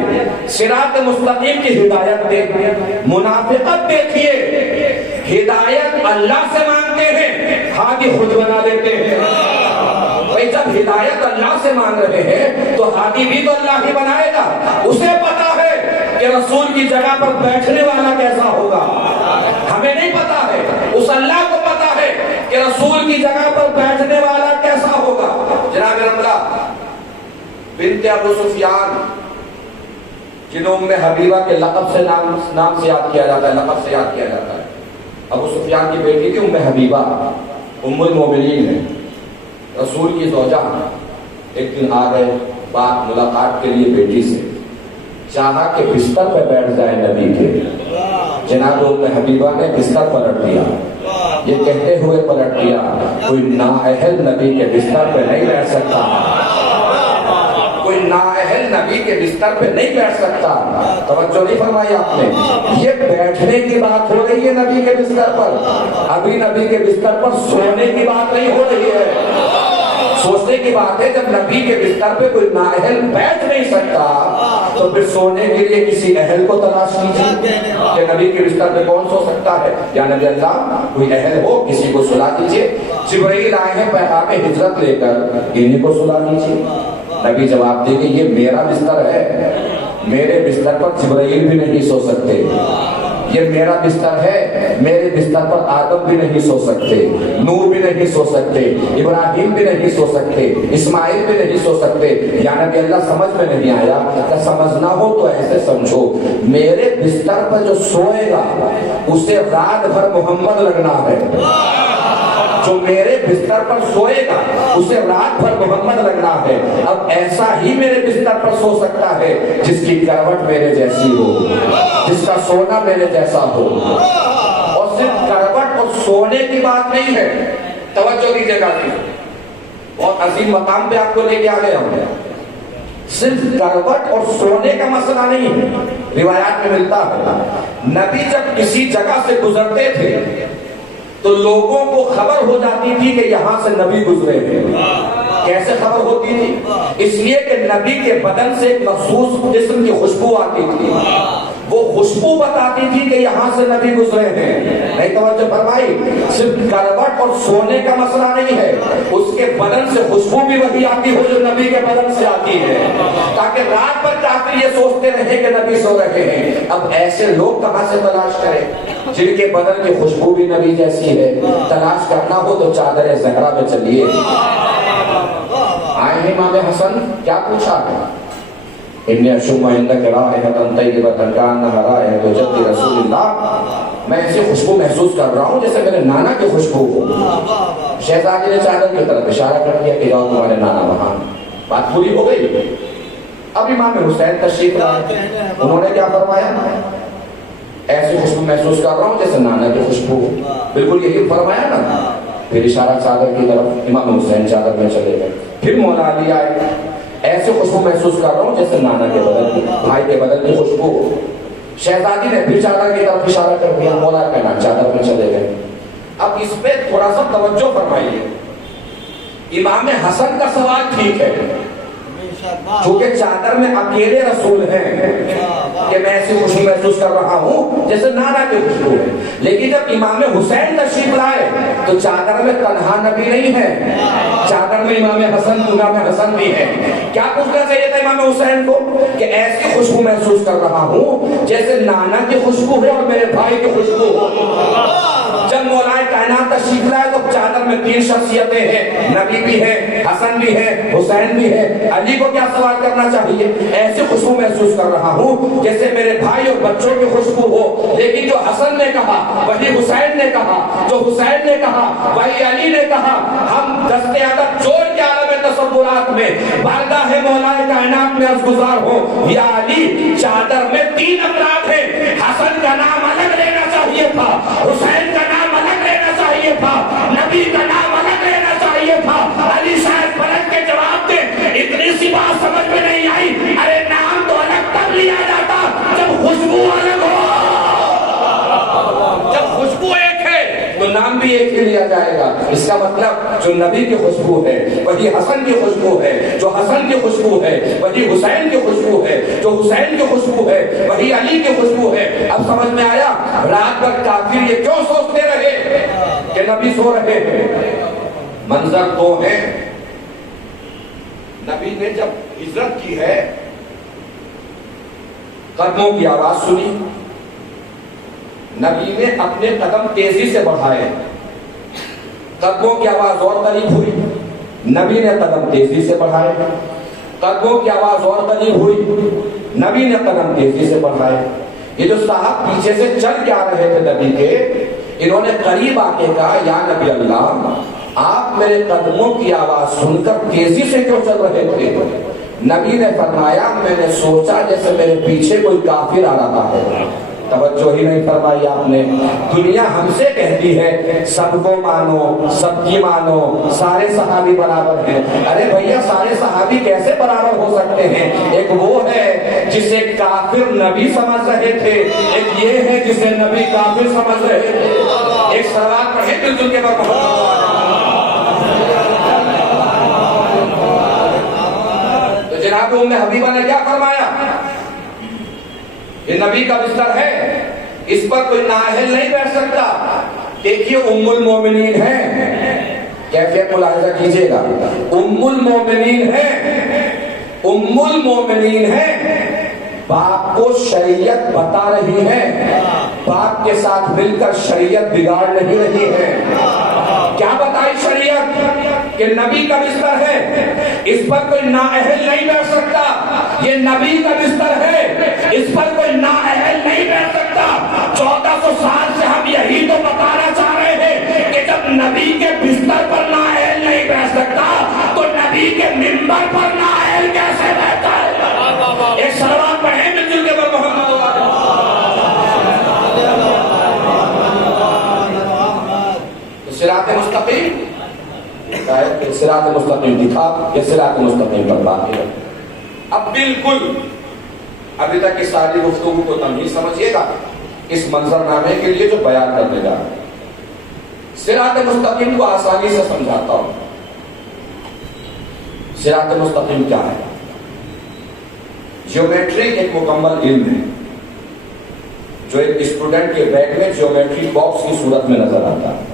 صراط مستقیم کی ہدایت دے۔ منافقت دیکھیے، ہدایت اللہ سے مانگتے ہیں، ہادی خود بنا دیتے ہیں۔ بھئی جب ہدایت اللہ سے مانگ رہے ہیں تو ہادی بھی تو اللہ ہی بنائے گا۔ اسے پتا ہے کہ رسول کی جگہ پر بیٹھنے والا کیسا ہوگا، ہمیں نہیں پتا ہے، اس اللہ کو پتا ہے کہ رسول کی جگہ پر بیٹھنے والا کیسا ہوگا۔ جناب رملہ بنت ابو سفیان، جنہوں ام حبیبہ کے لقب سے نام سے یاد کیا جاتا ہے، لقب سے یاد کیا جاتا ہے۔ ابو سفیان کی بیٹی تھی ام حبیبہ، ام المومنین ہے، رسول کی زوجہ۔ ایک دن آ گئے بات ملاقات کے لیے بیٹی سے، چاہا کہ بستر پہ بیٹھ جائے نبی کے۔ جناب ام حبیبہ نے بستر پلٹ دیا، یہ کہتے ہوئے پلٹ دیا، کوئی نااہل نبی کے بستر پہ نہیں بیٹھ سکتا، کوئی نااہل نبی کے بستر پہ نہیں بیٹھ سکتا۔ توجہ نہیں فرمائی آپ نے؟ یہ بیٹھنے کی بات ہو رہی ہے نبی کے بستر پر، ابھی نبی کے بستر پر سونے کی بات نہیں ہو رہی ہے۔ سوچنے کی بات ہے، جب نبی کے بستر پہ کوئی نااہل بیٹھ نہیں سکتا تو پھر سونے کے لیے کسی اہل کو تلاش کیجیے کہ نبی کے بستر پہ کون سو سکتا ہے۔ یا نبی اللہ کوئی اہل ہو کسی کو سلا دیجیے، جبرائیل آئے ہیں پیغام ہجرت لے کر، انہیں کو سلا دیجیے۔ نبی جواب دے کہ یہ میرا بستر ہے، میرے بستر پر جبرائیل بھی نہیں سو سکتے، یہ میرا بستر ہے، میرے بستر پر آدم بھی نہیں سو سکتے، نوح بھی نہیں سو سکتے، ابراہیم بھی نہیں سو سکتے، اسماعیل بھی نہیں سو سکتے۔ یا نبی اللہ سمجھ میں نہیں آیا؟ کہ سمجھنا ہو تو ایسے سمجھو، میرے بستر پر جو سوئے گا اسے رات بھر محمد لگنا ہے، جو میرے بستر پر سوئے گا اسے رات بھر محمد لگنا ہے۔ اب ایسا ہی میرے بستر پر سو سکتا ہے جس کی کروٹ میرے جیسی ہو، جس کا سونا میرے جیسا ہو۔ اور صرف کروٹ اور سونے کی بات نہیں ہے، توجہ دیجیے گا، بہت عظیم مقام پہ آپ کو لے کے آ گیا ہوں۔ صرف کروٹ اور سونے کا مسئلہ نہیں ہے، روایات میں ملتا ہے نبی جب کسی جگہ سے گزرتے تھے تو لوگوں کو خبر ہو جاتی تھی کہ یہاں سے نبی گزرے ہیں۔ کیسے خبر ہوتی تھی؟ اس لیے کہ نبی کے بدن سے ایک مخصوص قسم کی خوشبو آتی تھی، وہ خوشبو بتاتی تھی کہ یہاں سے نبی گزرے ہیں۔ نہیں توجہ فرمائی؟ صرف کروٹ اور سونے کا مسئلہ نہیں ہے، اس کے بدن سے خوشبو بھی وہی آتی ہو جو نبی کے بدن سے آتی ہے۔ تاکہ رات پر کافر یہ سوچتے رہے کہ نبی سو رہے ہیں۔ اب ایسے لوگ کہاں سے تلاش کریں جن کے بدن کی خوشبو بھی نبی جیسی ہے؟ تلاش کرنا ہو تو چادر زہرا میں چلیے۔ آئے امام حسن، کیا پوچھا ہے؟ انی اشم عندک رائحۃ طیبۃ کانہا رائحۃ جد رسول اللہ، میں ایسی خوشبو محسوس کر رہا ہوں جیسے میرے نانا کی خوشبو ہو۔ شہزادی نے چادر کی طرف اشارہ کر دیا کہ جاؤ تمہارے نانا وہاں۔ بات پوری ہو گئی۔ اب امام حسین تشریف لائے، انہوں نے کیا فرمایا؟ ایسی خوشبو محسوس کر رہا ہوں جیسے نانا کی خوشبو ہو۔ بالکل یہی فرمایا نا۔ پھر اشارہ چادر کی طرف، امام حسین چادر میں چلے گئے۔ پھر مولا علی آئے، ایسے خوشبو محسوس کر رہا ہوں جیسے نانا کے بدن کی، بھائی کے بدن کی خوشبو ہو۔ شہزادی نے پھر چادر کی طرف اشارہ کر دیا، مولا کہنا چادر میں چلے گئے۔ اب اس پہ تھوڑا سا توجہ فرمائیے۔ امام حسن کا سوال ٹھیک ہے چونکہ چادر میں اکیلے رسول ہیں کہ میں ایسی خوشبو محسوس کر رہا ہوں جیسے نانا کی خوشبو ہے، لیکن جب امام حسین تشریف لائے تو چادر میں تنہا نبی نہیں ہے، چادر میں امام حسن بھی ہے۔ کیا پوچھنا چاہیے تھا امام حسین کو کہ ایسی خوشبو محسوس کر رہا ہوں جیسے نانا کی خوشبو ہے اور میرے بھائی کی خوشبو ہو۔ جب مولا کائنات تشریف لائے تو چادر میں 3 شخصیتیں ہیں، نبی بھی ہے، حسن بھی ہے، حسین بھی ہے۔ علی کو کیا سوال کرنا چاہیے؟ ایسی خوشبو محسوس کر رہا ہوں جیسے میرے بھائی اور بچوں کی خوشبو ہو، لیکن جو حسن نے کہا وہی حسین نے کہا، جو حسین نے کہا وہی علی نے کہا۔ ہم دست ادب جوڑ کے عالم تصورات میں بارگاہ مولا کائنات میں عرض گزار ہو، یا علی چادر میں 3 افراد ہیں، حسن کا نام الگ لینا چاہیے تھا، حسین کا نام الگ لینا چاہیے تھا، نبی کا نام الگ لینا چاہیے تھا۔ علی صاحب پلٹ کے جواب دے، اتنی سی بات سمجھ میں نہیں آئی؟ ارے نام تو الگ تب لیا جاتا جب خوشبو الگ ہو، جب خوشبو ایک ہے تو نام بھی ایک ہی لیا جائے گا۔ اس کا مطلب جو نبی کی خوشبو ہے وہی حسن کی خوشبو ہے، جو حسن کی خوشبو ہے وہی حسین کی خوشبو ہے، جو حسین کی خوشبو ہے وہی علی کی خوشبو ہے۔ اب سمجھ میں آیا رات بھر کافر یہ کیوں سوچتے رہے کہ نبی سو رہے ہیں؟ منظر 2 ہے۔ نبی نے جب ہجرت کی ہے، قدموں کی آواز سنی، نبی نے اپنے قدم تیزی سے بڑھائے، قدموں کی آواز اور قریب ہوئی، نبی نے قدم تیزی سے بڑھائے، قدموں کی آواز اور قریب ہوئی، نبی نے قدم تیزی سے بڑھائے۔ یہ جو صاحب پیچھے سے چل کے آ رہے تھے نبی کے، انہوں نے قریب آ کے کہا یا نبی اللہ، آپ میرے قدموں کی آواز سن کر تیزی سے کیوں چل رہے تھے؟ نبی نے فرمایا میں نے سوچا جیسے میرے پیچھے کوئی کافر آ رہا ہے۔ توجہ ہی نہیں فرمائی آپ نے۔ دنیا ہم سے کہتی ہے سب کو مانو، سب کی مانو، سارے صحابی برابر ہیں۔ ارے بھیا سارے صحابی کیسے برابر ہو سکتے ہیں؟ ایک وہ ہے جسے کافر نبی سمجھ رہے تھے، ایک یہ ہے جسے نبی کافر سمجھ رہے تھے۔ ایک سوال پڑھے دل کے بعد تو جناب ام حبیبہ نے کیا فرمایا؟ یہ نبی کا بستر ہے، اس پر کوئی نااہل نہیں بیٹھ سکتا۔ دیکھیے ام المومنین ہے، کیفیت ملاحظہ کیجئے گا، ام المومنین ہے، ام المومنین ہے، باپ کو شریعت بتا رہی ہے، باپ کے ساتھ مل کر شریعت بگاڑ نہیں رہی ہے۔ کیا بتائی شریعت؟ کہ نبی کا بستر ہے، اس پر کوئی نااہل نہیں بیٹھ سکتا، یہ نبی کا بستر ہے، اس پر کوئی نااہل نہیں بیٹھ سکتا۔ 1400 سال سے ہم یہی تو بتانا چاہ رہے ہیں کہ جب نبی کے بستر پر نااہل نہیں بیٹھ سکتا تو نبی کے منبر پر نااہل کیسے بیٹھتا ہے؟ ایک سلوات پڑھیں مل جل کے محمد صراط مستقیم، صراط مستقیم دکھا کہ صراط مستقیم پر باقی ہے۔ اب بالکل ابھی تک کی ساری گفتگو کو تمہید سمجھیے گا اس منظر نامے کے لیے جو بیان کرنے جا رہا ہوں۔ صراط مستقیم کو آسانی سے سمجھاتا ہوں۔ صراط مستقیم کیا ہے؟ جیومیٹری ایک مکمل علم ہے جو ایک اسٹوڈنٹ کے بیگ میں جیومیٹری باکس کی صورت میں نظر آتا ہے۔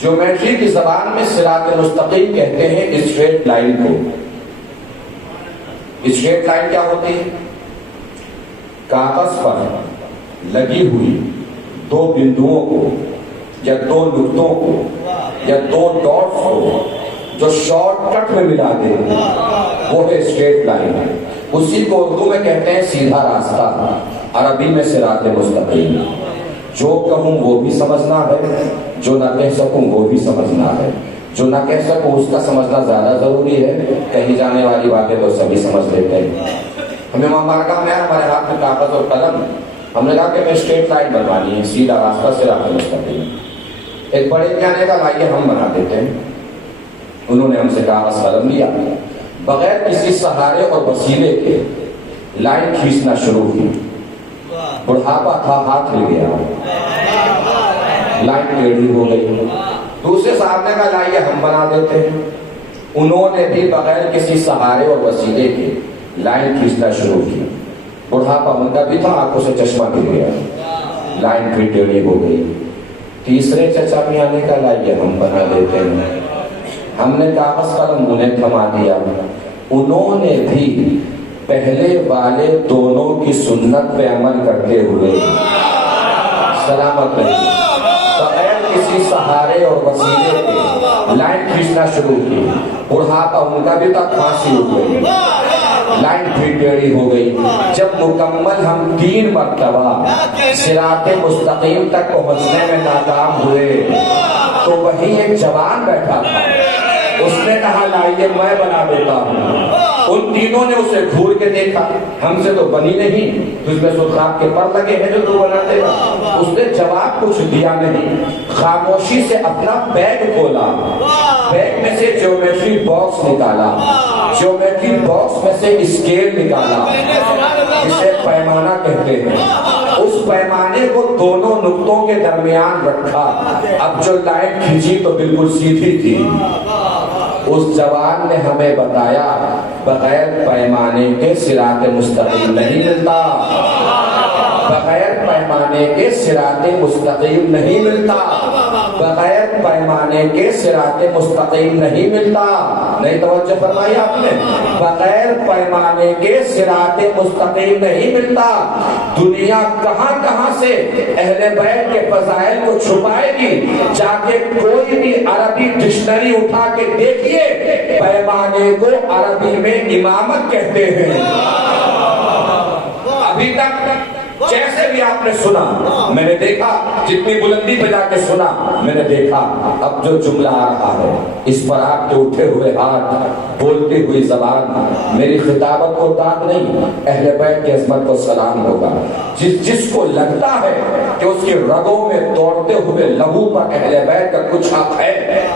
جیومیٹری کی زبان میں صراط مستقیم کہتے ہیں اسٹریٹ لائن کو، اسٹریٹ لائن کیا ہوتی ہے؟ کاغذ پر لگی ہوئی دو بندوؤں کو یا دو نقطوں کو یا دو ڈاٹس کو جو شارٹ کٹ میں ملا دے وہ ہے اسٹریٹ لائن. اسی کو اردو میں کہتے ہیں سیدھا راستہ، عربی میں صراط مستقیم. جو کہوں وہ بھی سمجھنا ہے، جو نہ کہہ سکوں وہ بھی سمجھنا ہے. جو نہ کہہ سکوں اس کا سمجھنا زیادہ ضروری ہے، کہی جانے والی باتیں تو سبھی سمجھ لیتے ہیں. ہمیں ماما کہا میں ہمارے ہاتھ میں کاغذ اور قلم، ہم نے کہا کہ ہمیں اسٹریٹ لائن بنوانی ہے، سیدھا راستہ صراط مستقیم. ایک بڑے میاں نے کہا لائیے ہم بنا دیتے ہیں. انہوں نے ہم سے کاغذ قلم لیا، بغیر کسی سہارے اور وسیلے کے لائن کھینچنا شروع کی. بڑھاپا تھا، ہاتھ ہل گیا، لائن ٹیڑھی ہو گئی. دوسرے صاحب نے کہا لائیے ہم بنا دیتے ہیں. انہوں نے بھی بغیر کسی سہارے اور وسیلے کے لائن کھینچنا شروع کی. بڑھاپا ان کا بھی تھا، آنکھوں سے چشمہ گر گیا، لائن پھر ٹیڑھی ہو گئی. تیسرے چچا میاں نے کہا لائیے ہم بنا دیتے ہیں. ہم نے کاغذ قلم انہیں تھما دیا. انہوں نے بھی پہلے والے دونوں کی سنت پہ عمل کرتے ہوئے سلامت رہی، بغیر کسی سہارے اور وسیلے کے لائن کھینچنا شروع کی. بڑھاپا ان کا بھی تھا، کھانسی اٹھ گئی، لائن پھر ٹیڑھی ہو گئی. جب مکمل ہم 3 مرتبہ صراط مستقیم تک پہنچنے میں ناکام ہوئے تو وہیں ایک جوان بیٹھا تھا. اس نے کہا لائیے میں بنا دیتا ہوں. ان تینوں نے اسے گھور کے دیکھا، ہم سے تو بنی نہیں، تجھ میں سرخاب کے پر لگے ہیں جو تو بنا دے گا. اس نے جواب کچھ دیا نہیں، خاموشی سے اپنا بیگ کھولا، بیگ میں سے جیومیٹری باکس نکالا، جیومیٹری باکس میں سے اسکیل نکالا جسے پیمانہ کہتے ہیں. اس پیمانے کو دونوں نقطوں کے درمیان رکھا. اب جو لائن کھینچی تو بالکل سیدھی تھی. اس جوان نے ہمیں بتایا بغیر پیمانے کے صراط مستقیم نہیں ملتا، بغیر پیمانے کے صراط مستقیم نہیں ملتا، بغیر پیمانے کے صراط مستقیم نہیں ملتا. نہیں توجہ فرمائی آپ نے؟ بغیر پیمانے کے صراط مستقیم نہیں ملتا. دنیا کہاں کہاں سے اہل بیت کے فضائل کو چھپائے گی، جا کے کوئی بھی عربی ڈکشنری اٹھا کے دیکھیے، پیمانے کو عربی میں امامت کہتے ہیں. ابھی تک جیسے بھی آپ نے سنا، میں نے دیکھا، جتنی بلندی پہ جا کے سنا میں نے دیکھا، اب جو جملہ آ رہا ہے اس پر آپ کے اٹھے ہوئے ہاتھ، بولتی ہوئی زبان، میری خطابت کو داد نہیں، اہل بیت کی عظمت کو سلام ہوگا. جس کو لگتا ہے کہ اس کی رگوں میں دوڑتے ہوئے لہو پر اہل بیت کا کچھ حق ہے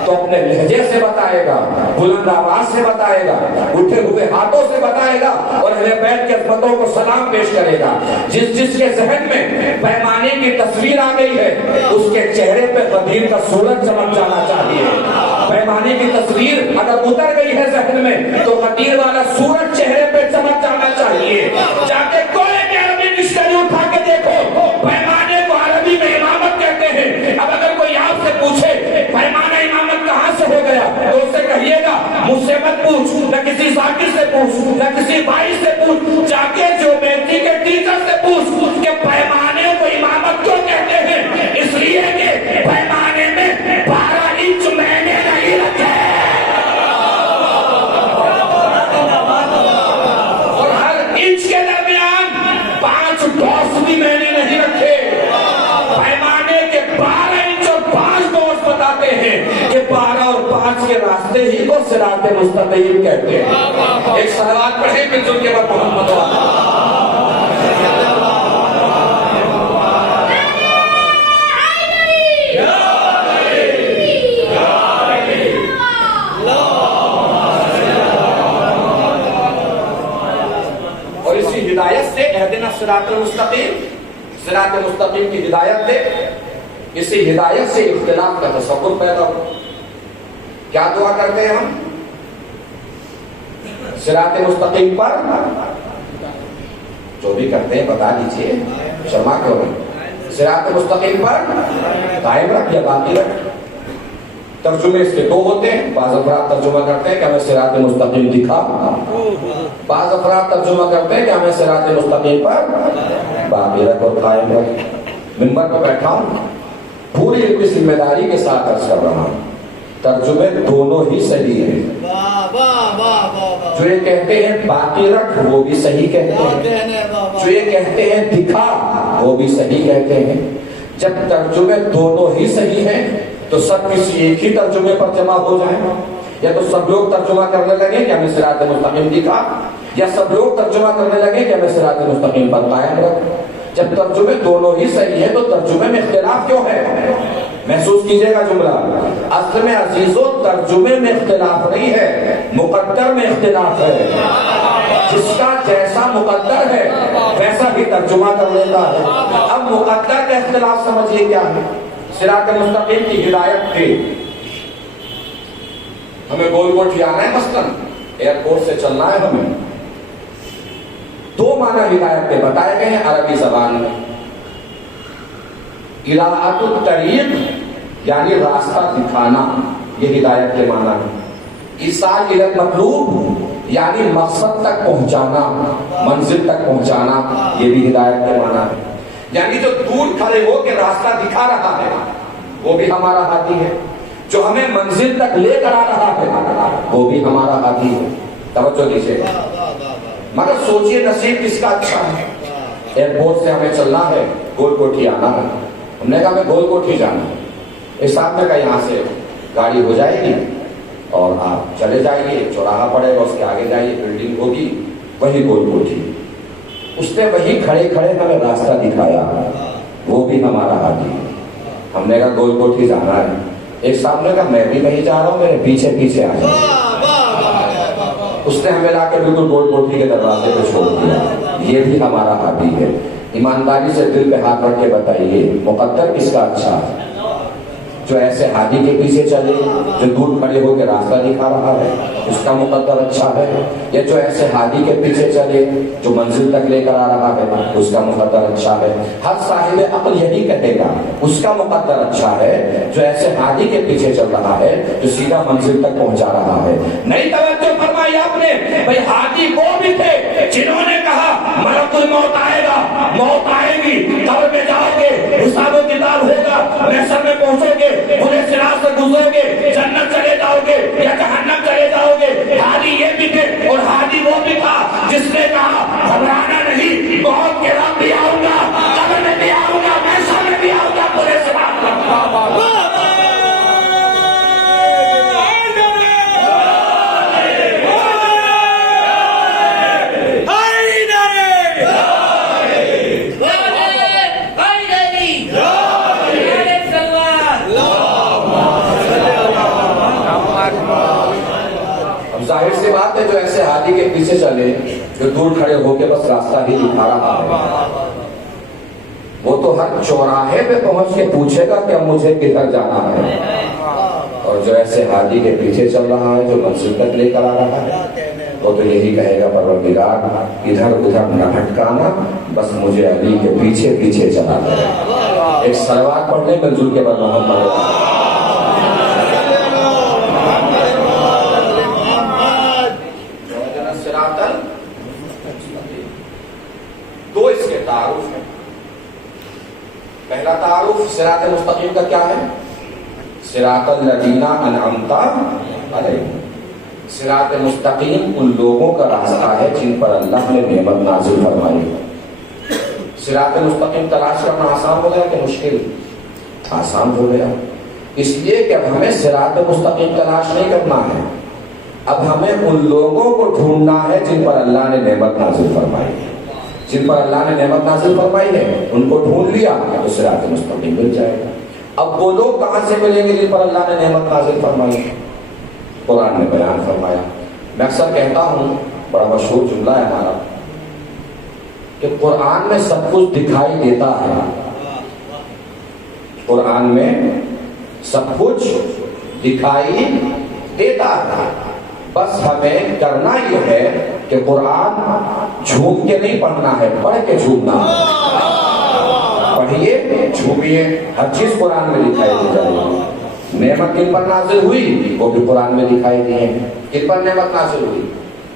تو اپنے لہجے سے بتائے گا، بلند آواز سے بتائے گا، اٹھے ہوئے ہاتھوں سے بتائے گا اور اہل بیت کی عظمتوں کو سلام پیش کرے گا. جس کے ذہن میں پیمانے کی تصویر آ گئی ہے اس کے چہرے پہ غدیر کا سورج چمک جانا چاہیے. پیمانے کی تصویر اگر اتر گئی ہے ذہن میں تو غدیر والا سورج چہرے پہ چمک جانا چاہیے. جا کے کوئی بھی عربی ڈکشنری اٹھا کے دیکھو، پیمانے کو عربی میں امامت کہتے ہیں. اب اگر کوئی آپ سے پوچھے پیمانہ امامت کہاں سے ہو گیا تو اس سے کہیے گا مجھ سے مت پوچھ، نہ کسی ذاکر سے پوچھ، نہ کسی بھائی سے پوچھ، جا کے جو بیٹی کے ٹیچر سے پوچھ کہ پیمانے کو امامت کیوں کہتے ہیں. اس لیے کہ پیمانے میں 12 انچ میں نے نہیں رکھے اور ہر انچ کے درمیان 5 ڈاٹس بھی میں نے نہیں رکھے. پیمانے کے 12 انچ اور 5 ڈاٹس بتاتے ہیں کہ 12 اور 5 کے راستے ہی کو صراط مستقیم کہتے ہیں. ایک صلوات پڑھیں پھر جو کے بعد محمد ہدایت سے اہدنا صراط المستقیم، صراط مستقیم کی ہدایت دے. اسی ہدایت سے اختلاف کا تصور پیدا ہو. کیا دعا کرتے ہیں ہم؟ صراط مستقیم پر جو بھی کرتے ہیں بتا دیجئے، شرما کیوں نہیں. صراط مستقیم پر قائم رکھ یا باقی رکھ. ترجمے اس کے دو ہوتے ہیں. بعض افراد ترجمہ کرتے ہیں کہ ہمیں صراط مستقیم دکھا, بعض افراد ترجمہ کرتے ہیں کہ ہمیں صراط مستقیم پر باقی رکھ اور قائم رکھ. منبر پر بیٹھا ہوں, پوری ایک ذمہ داری کے ساتھ عرض کر رہا ہوں, ترجمے دونوں ہی صحیح ہیں. جو یہ کہتے ہیں باقی رکھ وہ بھی صحیح کہتے ہیں, جو یہ کہتے ہیں دکھا وہ بھی صحیح کہتے ہیں. جب ترجمے دونوں ہی صحیح ہیں تو سب کسی ایک ہی ترجمے پر جمع ہو جائیں, یا تو سب لوگ ترجمہ کرنے لگے کہ ہمیں صراط مستقیم دکھا, یا سب لوگ ترجمہ کرنے لگے کہ ہمیں صراط مستقیم پر قائم رکھ. جب ترجمے دونوں ہی صحیح ہیں تو ترجمے میں اختلاف کیوں ہے؟ محسوس کیجئے گا جملہ. اصل میں عزیزو ترجمے میں اختلاف نہیں ہے, مقدر میں اختلاف ہے. جس کا جیسا مقدر ہے ویسا بھی ترجمہ کر لیتا ہے. اب مقدر کا اختلاف سمجھیے کیا ہے. صراط مستقیم کی ہدایت تھی, ہمیں گول کوٹھی آنا ہے, مثلاً ایئرپورٹ سے چلنا ہے ہمیں. دو معنی ہدایت کے بتائے گئے ہیں عربی زبان میں. اراءۃ الطریق یعنی راستہ دکھانا, یہ ہدایت کے معنی ہے. ایصال الی المطلوب یعنی مقصد تک پہنچانا, منزل تک پہنچانا, یہ بھی ہدایت کے معنی ہے. یعنی جو دور کھڑے ہو کے راستہ دکھا رہا ہے وہ بھی ہمارا ہادی ہے, جو ہمیں منزل تک لے کر آ رہا ہے وہ بھی ہمارا ہادی ہے. توجہ دیجیے گا. مگر سوچئے نصیب کس کا اچھا ہے. ایئرپورٹ سے ہمیں چلنا ہے, گول کوٹھی آنا ہے. ہم نے کہا ہمیں گول کوٹھی جانا ہے. ایک صاحب نے کہا یہاں سے گاڑی ہو جائے گی اور آپ چلے جائیے, چوراہا پڑے گا, اس کے آگے جائیے, بلڈنگ ہوگی, وہی گول کوٹھی. اس نے وہی کھڑے کھڑے ہمیں راستہ دکھایا, وہ بھی ہمارا ہادی ہے. ہم نے کہا گول کوٹھی جانا ہے. ایک صاحب نے کہا میں بھی وہیں جا رہا ہوں, میرے پیچھے پیچھے آ جائیں. اس نے ہمیں لا کے بالکل گول کوٹھی کے دروازے پہ چھوڑ دیا. یہ بھی ہمارا ہادی ہے. ایمانداری سے دل پہ ہاتھ رکھ کے بتائیے مقدر کس کا اچھا ہے؟ جو ایسے ہادی کے پیچھے چلے, جو دور کھڑے ہو کے راستہ دکھا رہا ہے, اس کا مقدر اچھا ہے, یا جو ایسے ہادی کے پیچھے چلے جو منزل تک لے کر آ رہا ہے اس کا مقدر اچھا ہے؟ ہر صاحب عقل یہی کہے گا اس کا مقدر اچھا ہے جو ایسے ہادی کے پیچھے چل رہا ہے, جو سیدھا منزل تک پہنچا رہا ہے. نہیں توجہ فرمائی آپ نے. بھئی ہادی وہ بھی تھے جنہوں نے کہا ملک الموت آئے گا, موت آئے گی, قبر میں جاؤ گے, حساب و کتاب ہوگا, محشر میں پہنچو گے, پورے صراط سے گزرو گے, جنت چلے جاؤ گے یا جہنم چلے جاؤ گے. ہادی یہ بھی تھے, اور ہادی وہ بھی تھا جس نے کہا گھبرانا نہیں, موت کے رب بھی آؤں گا, قبر میں بھی آؤں گا, محشر میں بھی آؤں گا, پورے صراط میں. ظاہر سی بات ہے جو ایسے ہادی کے پیچھے چلے, جو دور کھڑے ہو کے بس راستہ ہی دکھا رہا ہے, وہ تو ہر چوراہے پہ پہنچ کے پوچھے گا کہ اب مجھے کدھر جانا ہے. اور جو ایسے ہادی کے پیچھے چل رہا ہے, جو منزل تک لے کر آ رہا ہے, وہ تو یہی کہے گا پروردگار ادھر ادھر نہ بھٹکانا, بس مجھے علی کے پیچھے پیچھے چلا دے. ایک صلوات پڑھنے منظور کے بعد محمد دو اس کے تعارف ہیں. پہلا تعارف صراط مستقیم کا کیا ہے؟ صراط الذین انعمت علیہم. صراط مستقیم ان لوگوں کا راستہ ہے جن پر اللہ نے نعمت نازل فرمائی. صراط مستقیم تلاش کرنا آسان ہو گیا کہ مشکل؟ آسان ہو گیا. اس لیے کہ اب ہمیں صراط مستقیم تلاش نہیں کرنا ہے, اب ہمیں ان لوگوں کو ڈھونڈنا ہے جن پر اللہ نے نعمت نازل فرمائی ہے. جن پر اللہ نے نعمت نازل فرمائی ہے ان کو ڈھونڈ لیا تو صراط مستقیم مل جائے گا. اب وہ لوگ کہاں سے ملیں گے جن پر اللہ نے نعمت نازل فرمائی ہے؟ قرآن نے بیان فرمایا. میں اکثر کہتا ہوں, بڑا مشہور جملہ ہے ہمارا, کہ قرآن میں سب کچھ دکھائی دیتا ہے. قرآن میں سب کچھ دکھائی دیتا ہے, بس ہمیں کرنا یہ ہے کہ قرآن جھوم کے نہیں پڑھنا ہے, پڑھ کے جھومنا ہے. پڑھیے, جھومیے, ہر چیز قرآن میں دکھائی دے جائے گی. نعمت کن پر نازل ہوئی وہ بھی قرآن میں دکھائی دی ہے. کن پر نعمت نازل ہوئی؟